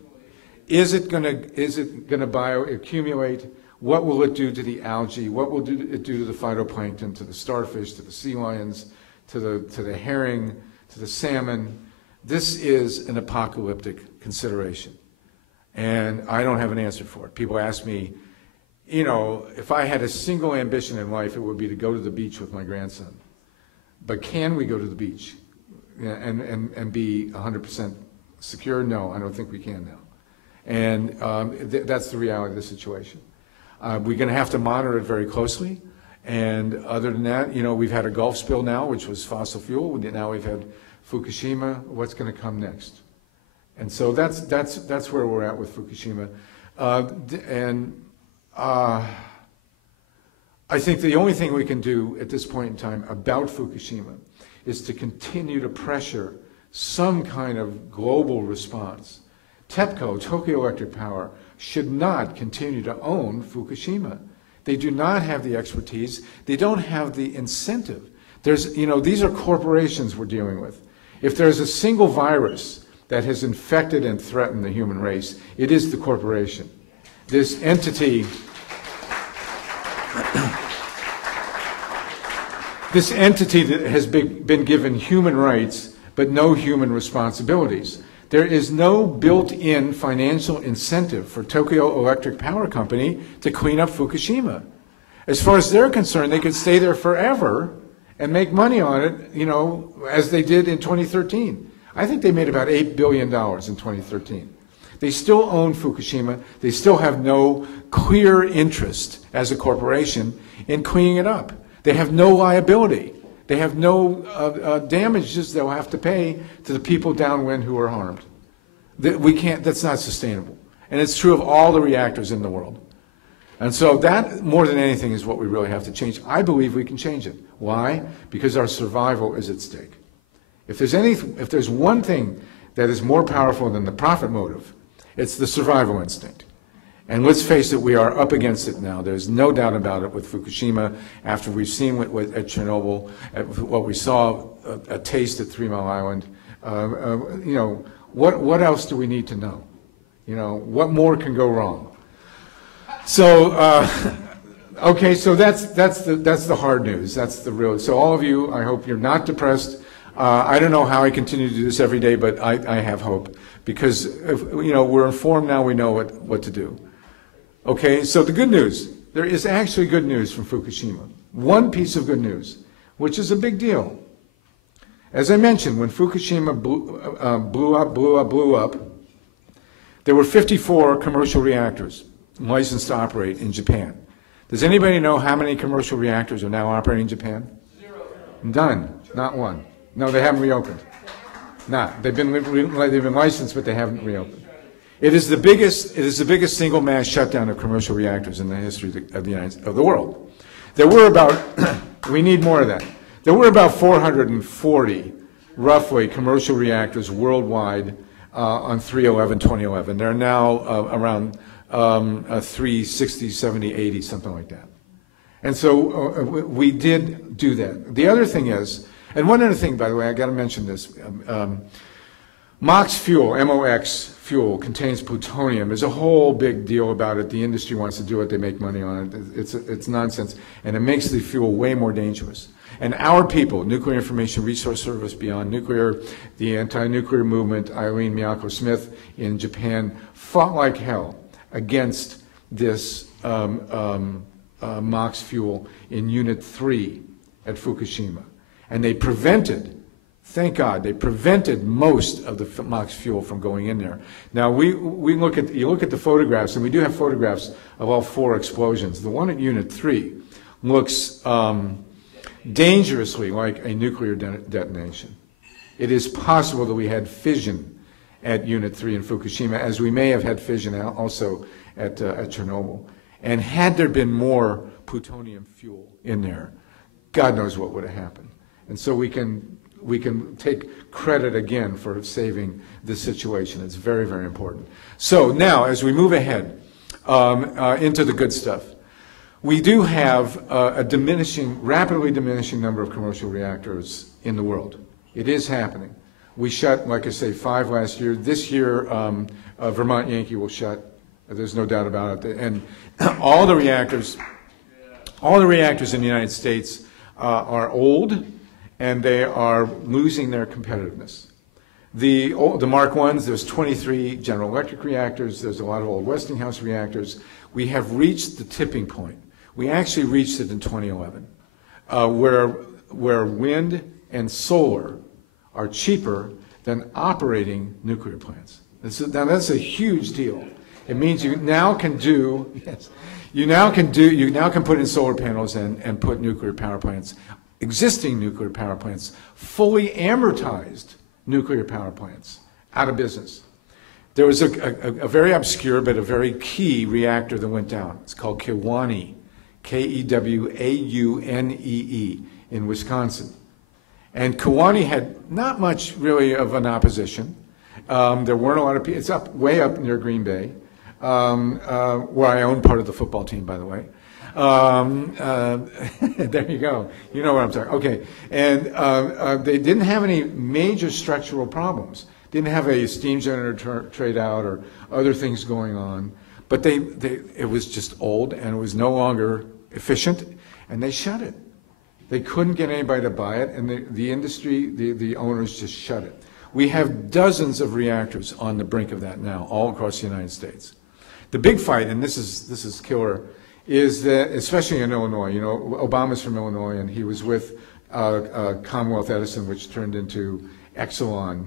Is it going to bioaccumulate? What will it do to the algae? What will it do to the phytoplankton, to the starfish, to the sea lions, to the herring, to the salmon? This is an apocalyptic consideration, and I don't have an answer for it. People ask me, if I had a single ambition in life, it would be to go to the beach with my grandson. But can we go to the beach and be 100% secure? No, I don't think we can now. And that's the reality of the situation. We're going to have to monitor it very closely. And other than that, we've had a Gulf spill now, which was fossil fuel. Now we've had Fukushima. What's going to come next? And so that's where we're at with Fukushima. I think the only thing we can do at this point in time about Fukushima is to continue to pressure some kind of global response. TEPCO, Tokyo Electric Power, should not continue to own Fukushima. They do not have the expertise. They don't have the incentive. These are corporations we're dealing with. If there's a single virus that has infected and threatened the human race, it is the corporation. This entity that has been given human rights but no human responsibilities. There is no built-in financial incentive for Tokyo Electric Power Company to clean up Fukushima. As far as they're concerned, they could stay there forever and make money on it, as they did in 2013. I think they made about $8 billion in 2013. They still own Fukushima. They still have no clear interest as a corporation in cleaning it up. They have no liability. They have no damages they'll have to pay to the people downwind who are harmed. That's not sustainable. And it's true of all the reactors in the world. And so that, more than anything, is what we really have to change. I believe we can change it. Why? Because our survival is at stake. If there's one thing that is more powerful than the profit motive, it's the survival instinct. And let's face it, we are up against it now. There's no doubt about it with Fukushima, after we've seen at Chernobyl, what we saw, a taste at 3 Mile Island. What else do we need to know? What more can go wrong? So, okay, so that's the hard news. That's the real. So all of you, I hope you're not depressed. I don't know how I continue to do this every day, but I have hope, because we're informed now. We know what to do. Okay, so the good news, there is actually good news from Fukushima. One piece of good news, which is a big deal. As I mentioned, when Fukushima blew up, there were 54 commercial reactors licensed to operate in Japan. Does anybody know how many commercial reactors are now operating in Japan? 0. None, not one. No, they haven't reopened. Not. They've been licensed, but they haven't reopened. It is the biggest single mass shutdown of commercial reactors in the history of the world. There were about, we need more of that. There were about 440, roughly, commercial reactors worldwide on 3/11/2011. There are now around 360, 70, 80, something like that. And so we did do that. The other thing is, and one other thing, by the way, I got to mention this. MOX fuel, MOX fuel, contains plutonium. There's a whole big deal about it. The industry wants to do it. They make money on it. It's nonsense. And it makes the fuel way more dangerous. And our people, Nuclear Information Resource Service, Beyond Nuclear, the anti-nuclear movement, Eileen Miyako-Smith in Japan, fought like hell against this MOX fuel in Unit 3 at Fukushima. And they prevented, thank God, they prevented most of the MOX fuel from going in there. Now, you look at the photographs, and we do have photographs of all 4 explosions. The one at Unit 3 looks dangerously like a nuclear detonation. It is possible that we had fission at Unit 3 in Fukushima, as we may have had fission also at Chernobyl. And had there been more plutonium fuel in there, God knows what would have happened. And so we can take credit again for saving this situation. It's very, very important. So now, as we move ahead into the good stuff, we do have a rapidly diminishing number of commercial reactors in the world. It is happening. We shut, like I say, 5 last year. This year, Vermont Yankee will shut. There's no doubt about it. And all the reactors in the United States are old, and they are losing their competitiveness. The Mark I's, there's 23 General Electric reactors. There's a lot of old Westinghouse reactors. We have reached the tipping point. We actually reached it in 2011, where wind and solar are cheaper than operating nuclear plants. Now that's a huge deal. It means you now can do, yes, you now can put in solar panels and put nuclear power plants, existing nuclear power plants, fully amortized nuclear power plants, out of business. There was a very obscure but a very key reactor that went down. It's called Kewaunee, K-E-W-A-U-N-E-E, in Wisconsin. And Kewaunee had not much really of an opposition. There weren't a lot of people. It's way up near Green Bay, where I own part of the football team, by the way. There you go. You know what I'm talking. Okay, and they didn't have any major structural problems. Didn't have a steam generator trade out or other things going on. But it was just old, and it was no longer efficient, and they shut it. They couldn't get anybody to buy it, and the industry, the owners just shut it. We have dozens of reactors on the brink of that now, all across the United States. The big fight, and this is killer, is that, especially in Illinois, you know, Obama's from Illinois, and he was with Commonwealth Edison, which turned into Exelon.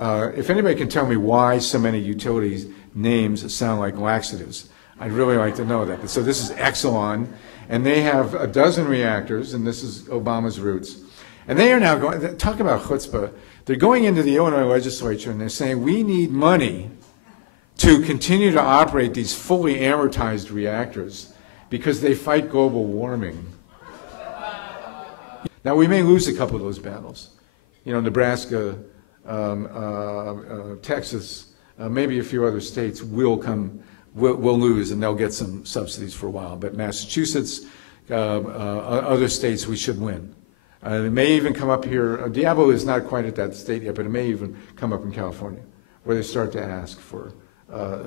If anybody can tell me why so many utilities names sound like laxatives, I'd really like to know that. So this is Exelon, and they have a dozen reactors, and this is Obama's roots. And they are now going, talk about chutzpah, they're going into the Illinois legislature and they're saying, we need money to continue to operate these fully amortized reactors because they fight global warming. Now, we may lose a couple of those battles. You know, Nebraska, Texas, maybe a few other states will lose, and they'll get some subsidies for a while. But Massachusetts, other states, we should win. It may even come up here. Diablo is not quite at that state yet, but it may even come up in California, where they start to ask for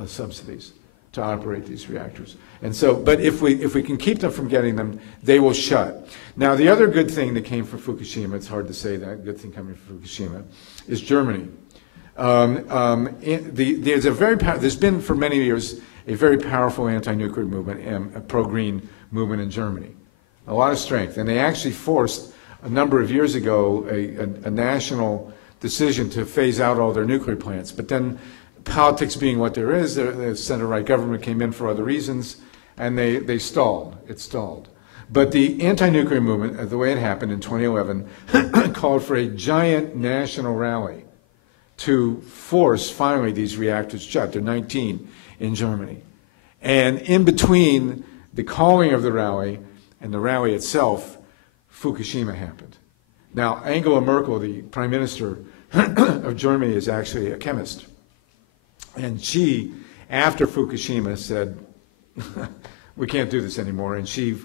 subsidies to operate these reactors. And so, but if we can keep them from getting them, they will shut. Now, the other good thing that came from Fukushima, it's hard to say that, good thing coming from Fukushima, is Germany. There's been for many years a very powerful anti-nuclear movement and a pro-green movement in Germany. A lot of strength. And they actually forced, a number of years ago, a national decision to phase out all their nuclear plants. But then, politics being what there is, the center-right government came in for other reasons, and they stalled. It stalled. But the anti-nuclear movement, the way it happened in 2011, called for a giant national rally to force, finally, these reactors shut. There are 19 in Germany. And in between the calling of the rally and the rally itself, Fukushima happened. Now, Angela Merkel, the Prime Minister of Germany, is actually a chemist. And she, after Fukushima, said, we can't do this anymore, and she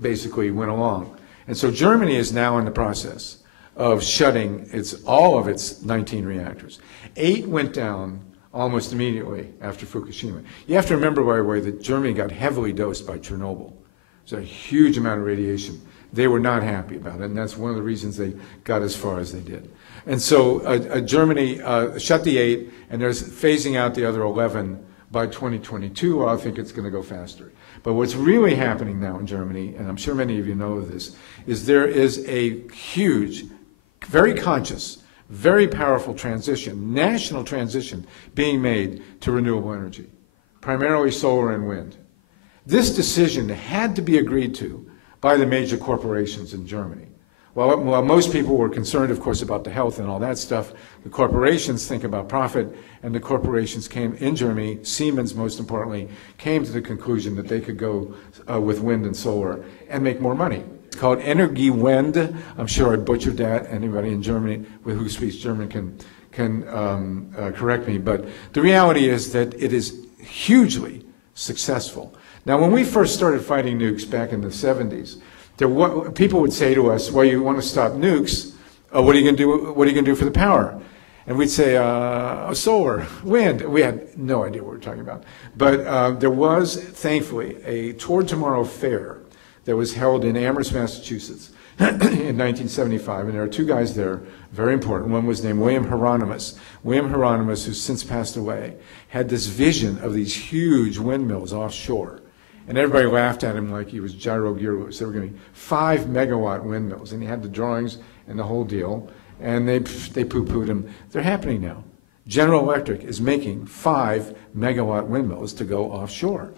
basically went along. And so Germany is now in the process of shutting all of its 19 reactors. 8 went down almost immediately after Fukushima. You have to remember, by the way, that Germany got heavily dosed by Chernobyl. It's a huge amount of radiation. They were not happy about it, and that's one of the reasons they got as far as they did. And so Germany shut the 8, and they're phasing out the other 11 by 2022. Well, I think it's going to go faster. But what's really happening now in Germany, and I'm sure many of you know this, is there is a huge, very conscious, very powerful transition, national transition, being made to renewable energy, primarily solar and wind. This decision had to be agreed to by the major corporations in Germany. While most people were concerned, of course, about the health and all that stuff, the corporations think about profit, and the corporations came, in Germany, Siemens most importantly, came to the conclusion that they could go with wind and solar and make more money. It's called Energiewende. I'm sure I butchered that. Anybody in Germany who speaks German can correct me. But the reality is that it is hugely successful. Now, when we first started fighting nukes back in the 70s, people would say to us, well, you want to stop nukes, what are you going to do? What are you going to do for the power? And we'd say, solar, wind. We had no idea what we were talking about. But there was, thankfully, a Toward Tomorrow fair that was held in Amherst, Massachusetts in 1975. And there are 2 guys there, very important. One was named William Hieronymus. William Hieronymus, who's since passed away, had this vision of these huge windmills offshore. And everybody laughed at him like he was Gyro Gearloose. They were going to be 5-megawatt windmills, and he had the drawings and the whole deal, and they poo-pooed him. They're happening now. General Electric is making 5-megawatt windmills to go offshore.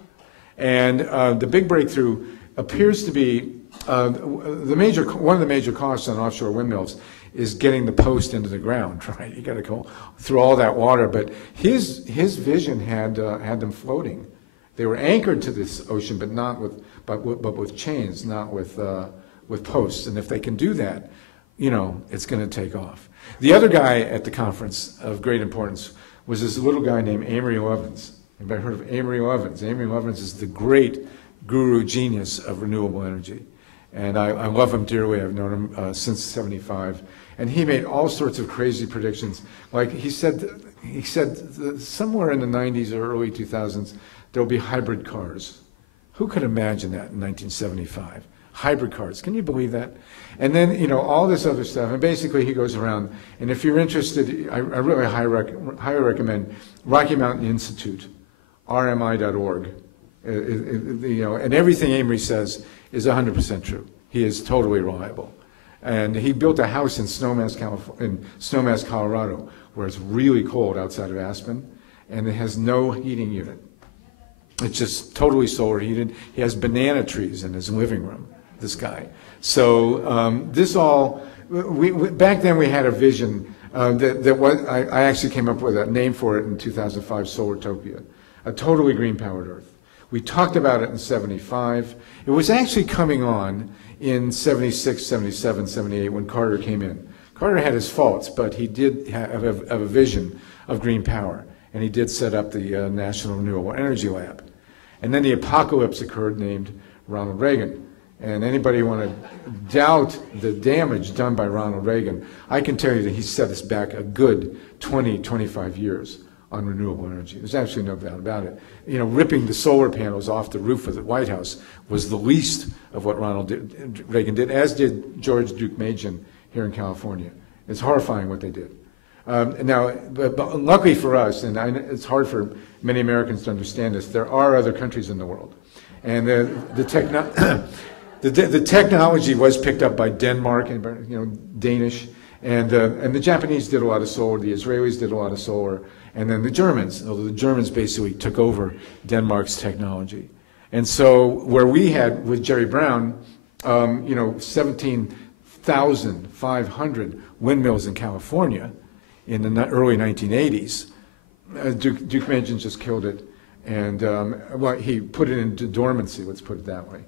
And the big breakthrough appears to be, one of the major costs on offshore windmills is getting the post into the ground, right? You got to go through all that water, but his vision had them floating. They were anchored to this ocean, but not with chains, not with posts. And if they can do that, you know, it's going to take off. The other guy at the conference of great importance was this little guy named Amory Lovins. Anybody heard of Amory Lovins? Amory Lovins is the great guru genius of renewable energy. And I love him dearly. I've known him since '75. And he made all sorts of crazy predictions. Like he said somewhere in the 90s or early 2000s, there'll be hybrid cars. Who could imagine that in 1975? Hybrid cars, can you believe that? And then, you know, all this other stuff, and basically he goes around, and if you're interested, I really highly recommend Rocky Mountain Institute, rmi.org. You know, and everything Amory says is 100% true. He is totally reliable. And he built a house in Snowmass, Colorado, where it's really cold outside of Aspen, and it has no heating unit. It's just totally solar heated. He has banana trees in his living room, this guy. So back then we had a vision I actually came up with a name for it in 2005, Solartopia, a totally green-powered Earth. We talked about it in '75. It was actually coming on in '76, '77, '78 when Carter came in. Carter had his faults, but he did have a vision of green power, and he did set up the National Renewable Energy Lab. And then the apocalypse occurred, named Ronald Reagan. And anybody want to doubt the damage done by Ronald Reagan, I can tell you that he set us back a good 20, 25 years on renewable energy. There's absolutely no doubt about it. You know, ripping the solar panels off the roof of the White House was the least of what Ronald Reagan did, as did George Duke Machen here in California. It's horrifying what they did. But luckily for us, and it's hard for many Americans to understand this, there are other countries in the world. And the technology was picked up by Denmark and Danish, and the Japanese did a lot of solar, the Israelis did a lot of solar, and then the Germans, although the Germans basically took over Denmark's technology. And so where we had, with Jerry Brown, 17,500 windmills in California in the early 1980s, Duke Majan just killed it. And he put it into dormancy, let's put it that way.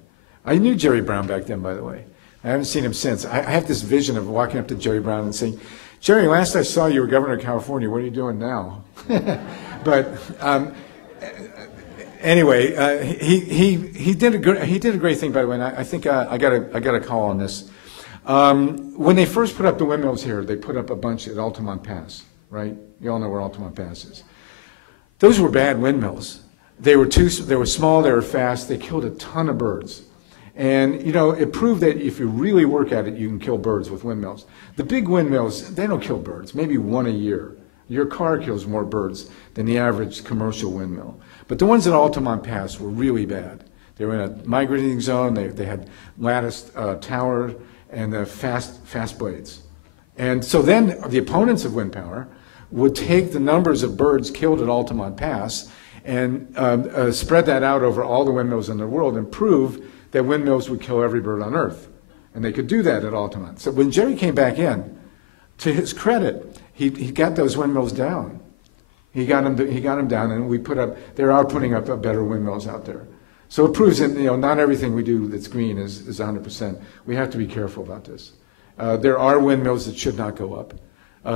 I knew Jerry Brown back then, by the way. I haven't seen him since. I have this vision of walking up to Jerry Brown and saying, Jerry, last I saw you were governor of California. What are you doing now? But anyway, he did a great thing, by the way. And I think I got a call on this. When they first put up the windmills here, they put up a bunch at Altamont Pass, right? You all know where Altamont Pass is. Those were bad windmills. They were small, they were fast, they killed a ton of birds. And, it proved that if you really work at it, you can kill birds with windmills. The big windmills, they don't kill birds, maybe one a year. Your car kills more birds than the average commercial windmill. But the ones at Altamont Pass were really bad. They were in a migrating zone, they had latticed tower and fast blades. And so then the opponents of wind power would take the numbers of birds killed at Altamont Pass and spread that out over all the windmills in the world and prove that windmills would kill every bird on Earth. And they could do that at Altamont. So when Jerry came back in, to his credit, he got those windmills down. He got them down, and they are putting up better windmills out there. So it proves that not everything we do that's green is 100%. We have to be careful about this. There are windmills that should not go up.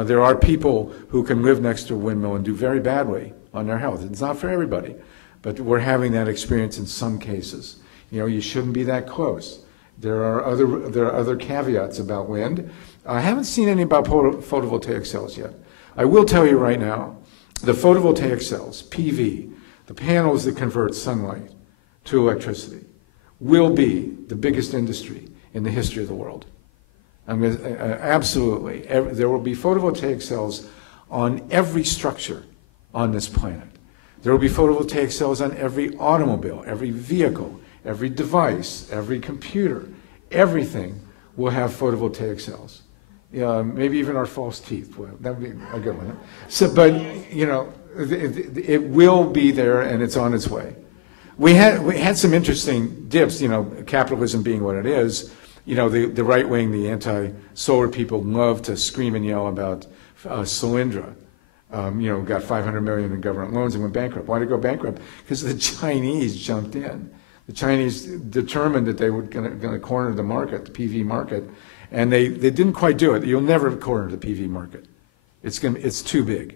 There are people who can live next to a windmill and do very badly on their health. It's not for everybody, but we're having that experience in some cases. You shouldn't be that close. There are other caveats about wind. I haven't seen any about photovoltaic cells yet. I will tell you right now, the photovoltaic cells, PV, the panels that convert sunlight to electricity, will be the biggest industry in the history of the world. Absolutely. There will be photovoltaic cells on every structure on this planet. There will be photovoltaic cells on every automobile, every vehicle, every device, every computer. Everything will have photovoltaic cells. Maybe even our false teeth. Well, that would be a good one. So, but, it will be there, and it's on its way. We had some interesting dips, capitalism being what it is. The right wing, the anti-solar people love to scream and yell about Solyndra. Got $500 million in government loans and went bankrupt. Why did it go bankrupt? Because the Chinese jumped in. The Chinese determined that they were going to corner the market, the PV market, and they didn't quite do it. You'll never corner the PV market. It's too big.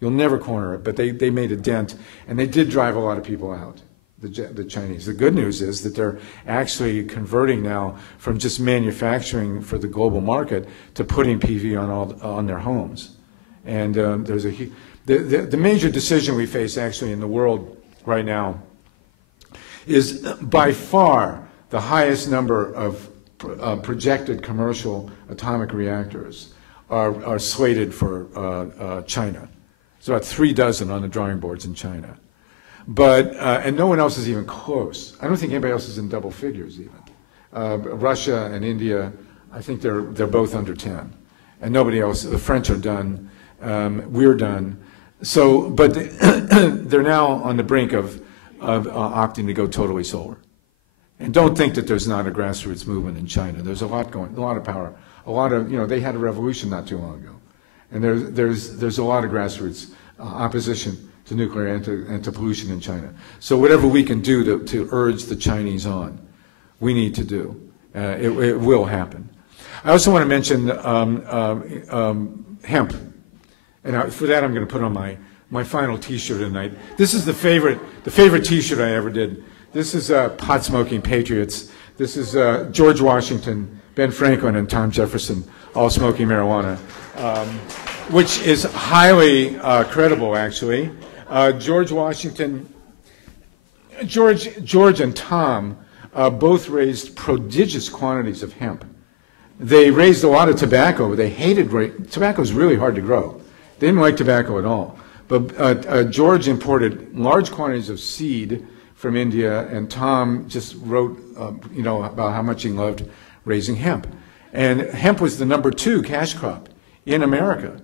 You'll never corner it, but they made a dent, and they did drive a lot of people out. The Chinese. The good news is that they're actually converting now from just manufacturing for the global market to putting PV on their homes. And there's the major decision we face actually in the world right now is by far the highest number of projected commercial atomic reactors are slated for China. It's about 3 dozen on the drawing boards in China. But, and no one else is even close. I don't think anybody else is in double figures even. Russia and India, I think they're both under 10. And nobody else, the French are done, we're done. So, but they're now on the brink of opting to go totally solar. And don't think that there's not a grassroots movement in China. There's a lot of power, a lot of, they had a revolution not too long ago. And there's a lot of grassroots opposition to nuclear and to pollution in China. So whatever we can do to urge the Chinese on, we need to do. It will happen. I also want to mention hemp. And for that, I'm going to put on my final T-shirt tonight. This is the favorite T-shirt I ever did. This is Pot Smoking Patriots. This is George Washington, Ben Franklin, and Tom Jefferson all smoking marijuana, which is highly credible, actually. George Washington, George and Tom both raised prodigious quantities of hemp. They raised a lot of tobacco, but they hated tobacco is really hard to grow. They didn't like tobacco at all. But George imported large quantities of seed from India, and Tom just wrote, about how much he loved raising hemp. And hemp was the #2 cash crop in America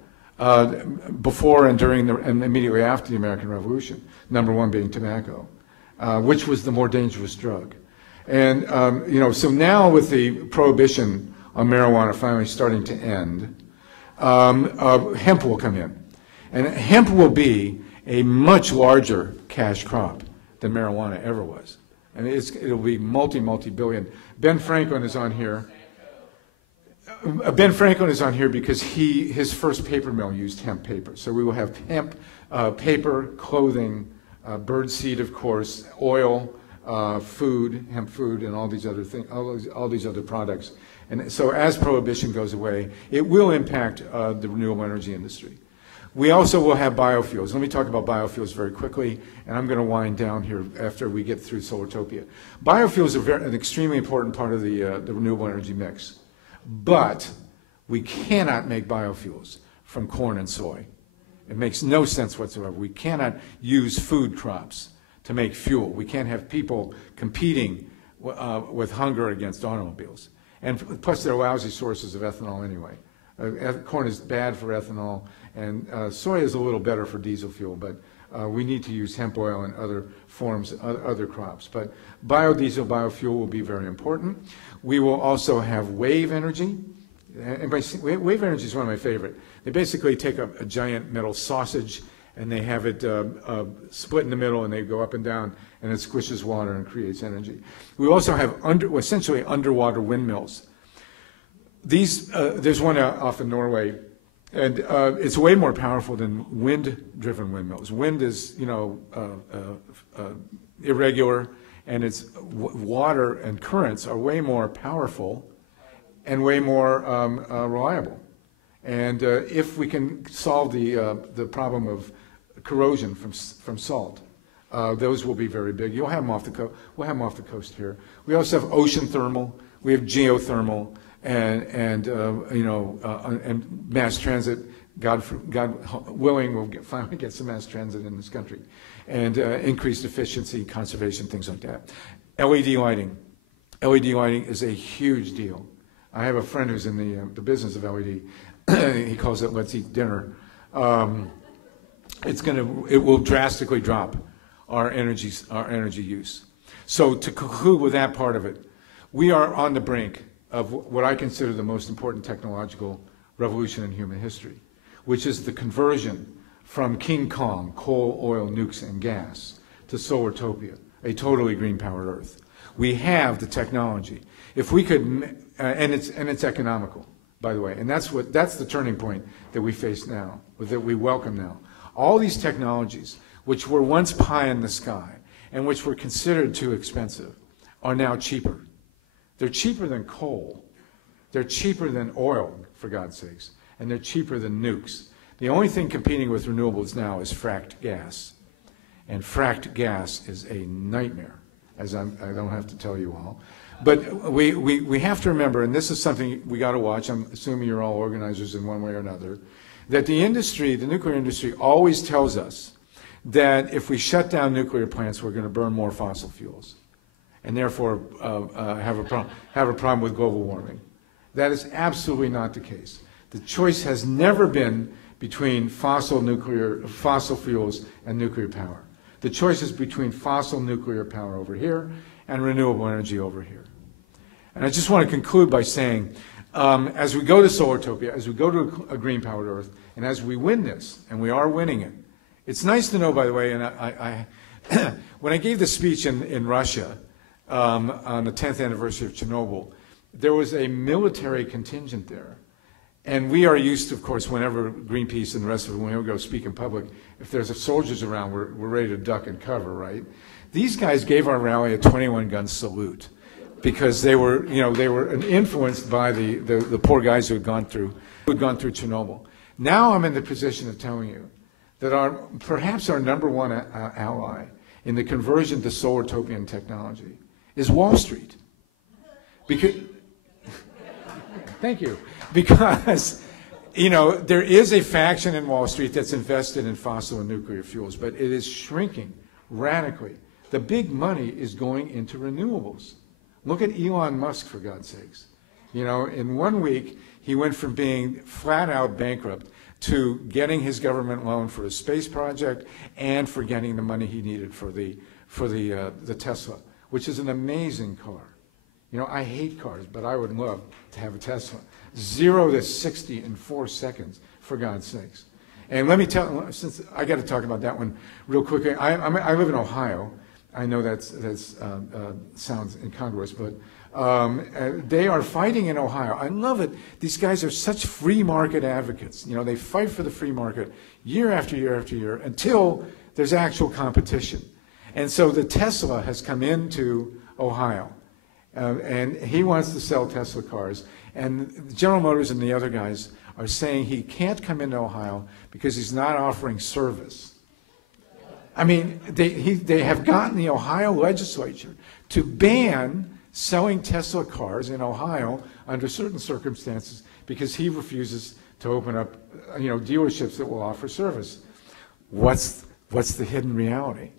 before and during and immediately after the American Revolution. #1 being tobacco, which was the more dangerous drug. And so now with the prohibition on marijuana finally starting to end, hemp will come in. And hemp will be a much larger cash crop than marijuana ever was. And it'll be multi-billion. Ben Franklin is on here. Ben Franklin is on here because his first paper mill used hemp paper. So we will have hemp paper, clothing, bird seed, of course, oil, food, hemp food, and all these other things, all these other products. And so as prohibition goes away, it will impact the renewable energy industry. We also will have biofuels. Let me talk about biofuels very quickly, and I'm going to wind down here after we get through Solartopia. Biofuels are an extremely important part of the renewable energy mix, but we cannot make biofuels from corn and soy. It makes no sense whatsoever. We cannot use food crops to make fuel. We can't have people competing with hunger against automobiles. And plus, they're lousy sources of ethanol anyway. Corn is bad for ethanol, and soy is a little better for diesel fuel, but we need to use hemp oil and other forms, other crops. But biodiesel, biofuel will be very important. We will also have wave energy. And wave energy is one of my favorite. They basically take a giant metal sausage and they have it split in the middle, and they go up and down, and it squishes water and creates energy. We also have essentially underwater windmills. There's one off in Norway, and it's way more powerful than wind-driven windmills. Wind is, irregular, and it's water and currents are way more powerful and way more reliable. And if we can solve the problem of corrosion from salt, those will be very big. You'll have them off the coast. We'll have them off the coast here. We also have ocean thermal. We have geothermal. And mass transit. God willing, we'll finally get some mass transit in this country, and increased efficiency, conservation, things like that. LED lighting. LED lighting is a huge deal. I have a friend who's in the business of LED. He calls it "Let's eat dinner." It will drastically drop our energy use. So to conclude with that part of it, we are on the brink of what I consider the most important technological revolution in human history, which is the conversion from King Kong, coal, oil, nukes, and gas, to Solartopia, a totally green-powered Earth. We have the technology. If we could, and it's economical, by the way, and that's the turning point that we face now, that we welcome now. All these technologies, which were once pie in the sky and which were considered too expensive, are now cheaper. They're cheaper than coal. They're cheaper than oil, for God's sakes, and they're cheaper than nukes. The only thing competing with renewables now is fracked gas, and fracked gas is a nightmare, as I don't have to tell you all. But we have to remember, and this is something we got to watch, I'm assuming you're all organizers in one way or another, that the industry, the nuclear industry, always tells us that if we shut down nuclear plants, we're going to burn more fossil fuels, and therefore have a problem with global warming. That is absolutely not the case. The choice has never been between fossil fuels and nuclear power. The choice is between fossil nuclear power over here and renewable energy over here. And I just want to conclude by saying, as we go to Solartopia, as we go to a green-powered Earth, and as we win this, and we are winning it, it's nice to know, by the way, and when I gave the speech in Russia on the 10th anniversary of Chernobyl, there was a military contingent there. And we are used to, of course, whenever Greenpeace and the rest of it, when we go speak in public, if there's soldiers around, we're ready to duck and cover, right? These guys gave our rally a 21-gun salute because they were influenced by the poor guys who had gone through Chernobyl. Now I'm in the position of telling you that perhaps our #1 ally in the conversion to Solartopian technology is Wall Street. Because, thank you. Because you know, there is a faction in Wall Street that's invested in fossil and nuclear fuels, but it is shrinking radically. The big money is going into renewables. Look at Elon Musk, for God's sakes. You know, in 1 week, he went from being flat out bankrupt to getting his government loan for a space project and for getting the money he needed for the Tesla, which is an amazing car. You know, I hate cars, but I would love to have a Tesla. 0 to 60 in 4 seconds, for God's sakes. And let me tell, since I got to talk about that one real quickly. I live in Ohio. I know that sounds incongruous, but they are fighting in Ohio. I love it. These guys are such free market advocates. You know, they fight for the free market year after year after year until there's actual competition. And so the Tesla has come into Ohio, and he wants to sell Tesla cars. And General Motors and the other guys are saying he can't come into Ohio because he's not offering service. I mean, they have gotten the Ohio legislature to ban selling Tesla cars in Ohio under certain circumstances because he refuses to open up, you know, dealerships that will offer service. What's the hidden reality?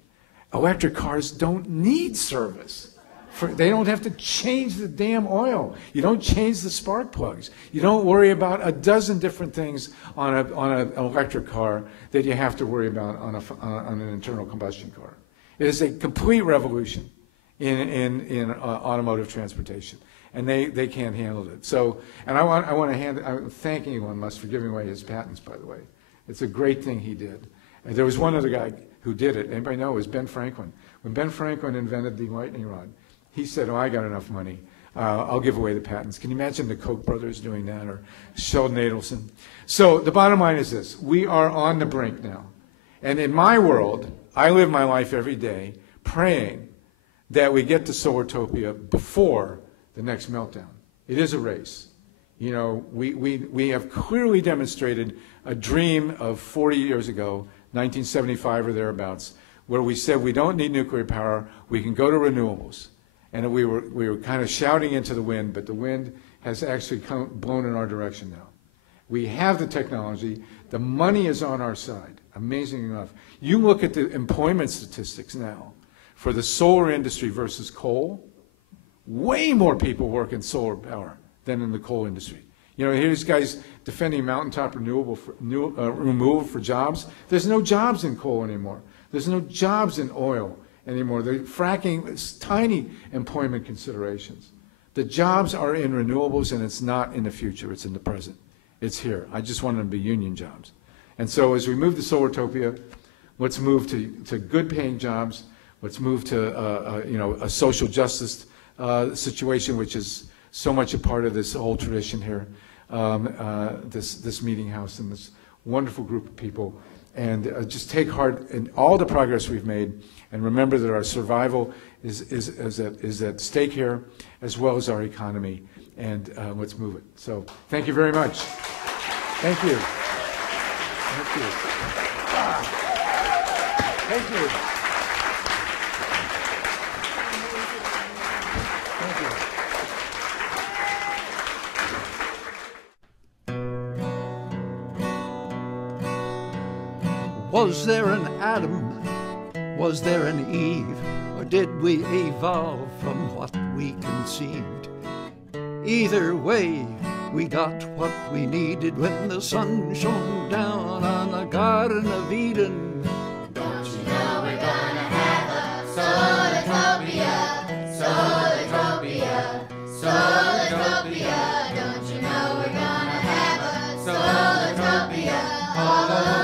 Electric cars don't need service. They don't have to change the damn oil. You don't change the spark plugs. You don't worry about a dozen different things on an electric car that you have to worry about on an internal combustion car. It is a complete revolution in automotive transportation, and they can't handle it. So, and I'm thanking Elon Musk for giving away his patents, by the way. It's a great thing he did. And there was one other guy who did it. Anybody know? It was Ben Franklin. When Ben Franklin invented the lightning rod, he said, "Oh, I got enough money. I'll give away the patents." Can you imagine the Koch brothers doing that, or Sheldon Adelson? So the bottom line is this: we are on the brink now. And in my world, I live my life every day praying that we get to Solartopia before the next meltdown. It is a race. You know, we have clearly demonstrated a dream of 40 years ago, 1975 or thereabouts, where we said we don't need nuclear power, we can go to renewables. And we were kind of shouting into the wind, but the wind has actually blown in our direction now. We have the technology. The money is on our side, amazing enough. You look at the employment statistics now for the solar industry versus coal, way more people work in solar power than in the coal industry. You know, here's guys defending mountaintop removal for jobs. There's no jobs in coal anymore. There's no jobs in oil anymore. They're fracking, it's tiny employment considerations. The jobs are in renewables, and it's not in the future, it's in the present. It's here. I just want them to be union jobs. And so as we move to Solartopia, let's move to good paying jobs. Let's move to you know, a social justice situation, which is so much a part of this whole tradition here, this meeting house and this wonderful group of people. And just take heart in all the progress we've made, and remember that our survival is at stake here, as well as our economy, and let's move it. So thank you very much. Thank you. Thank you. Thank you. Was there an Adam? Was there an Eve? Or did we evolve from what we conceived? Either way, we got what we needed when the sun shone down on the Garden of Eden. Don't you know we're gonna have a Solartopia, Solartopia, Solartopia. Don't you know we're gonna have a Solartopia all over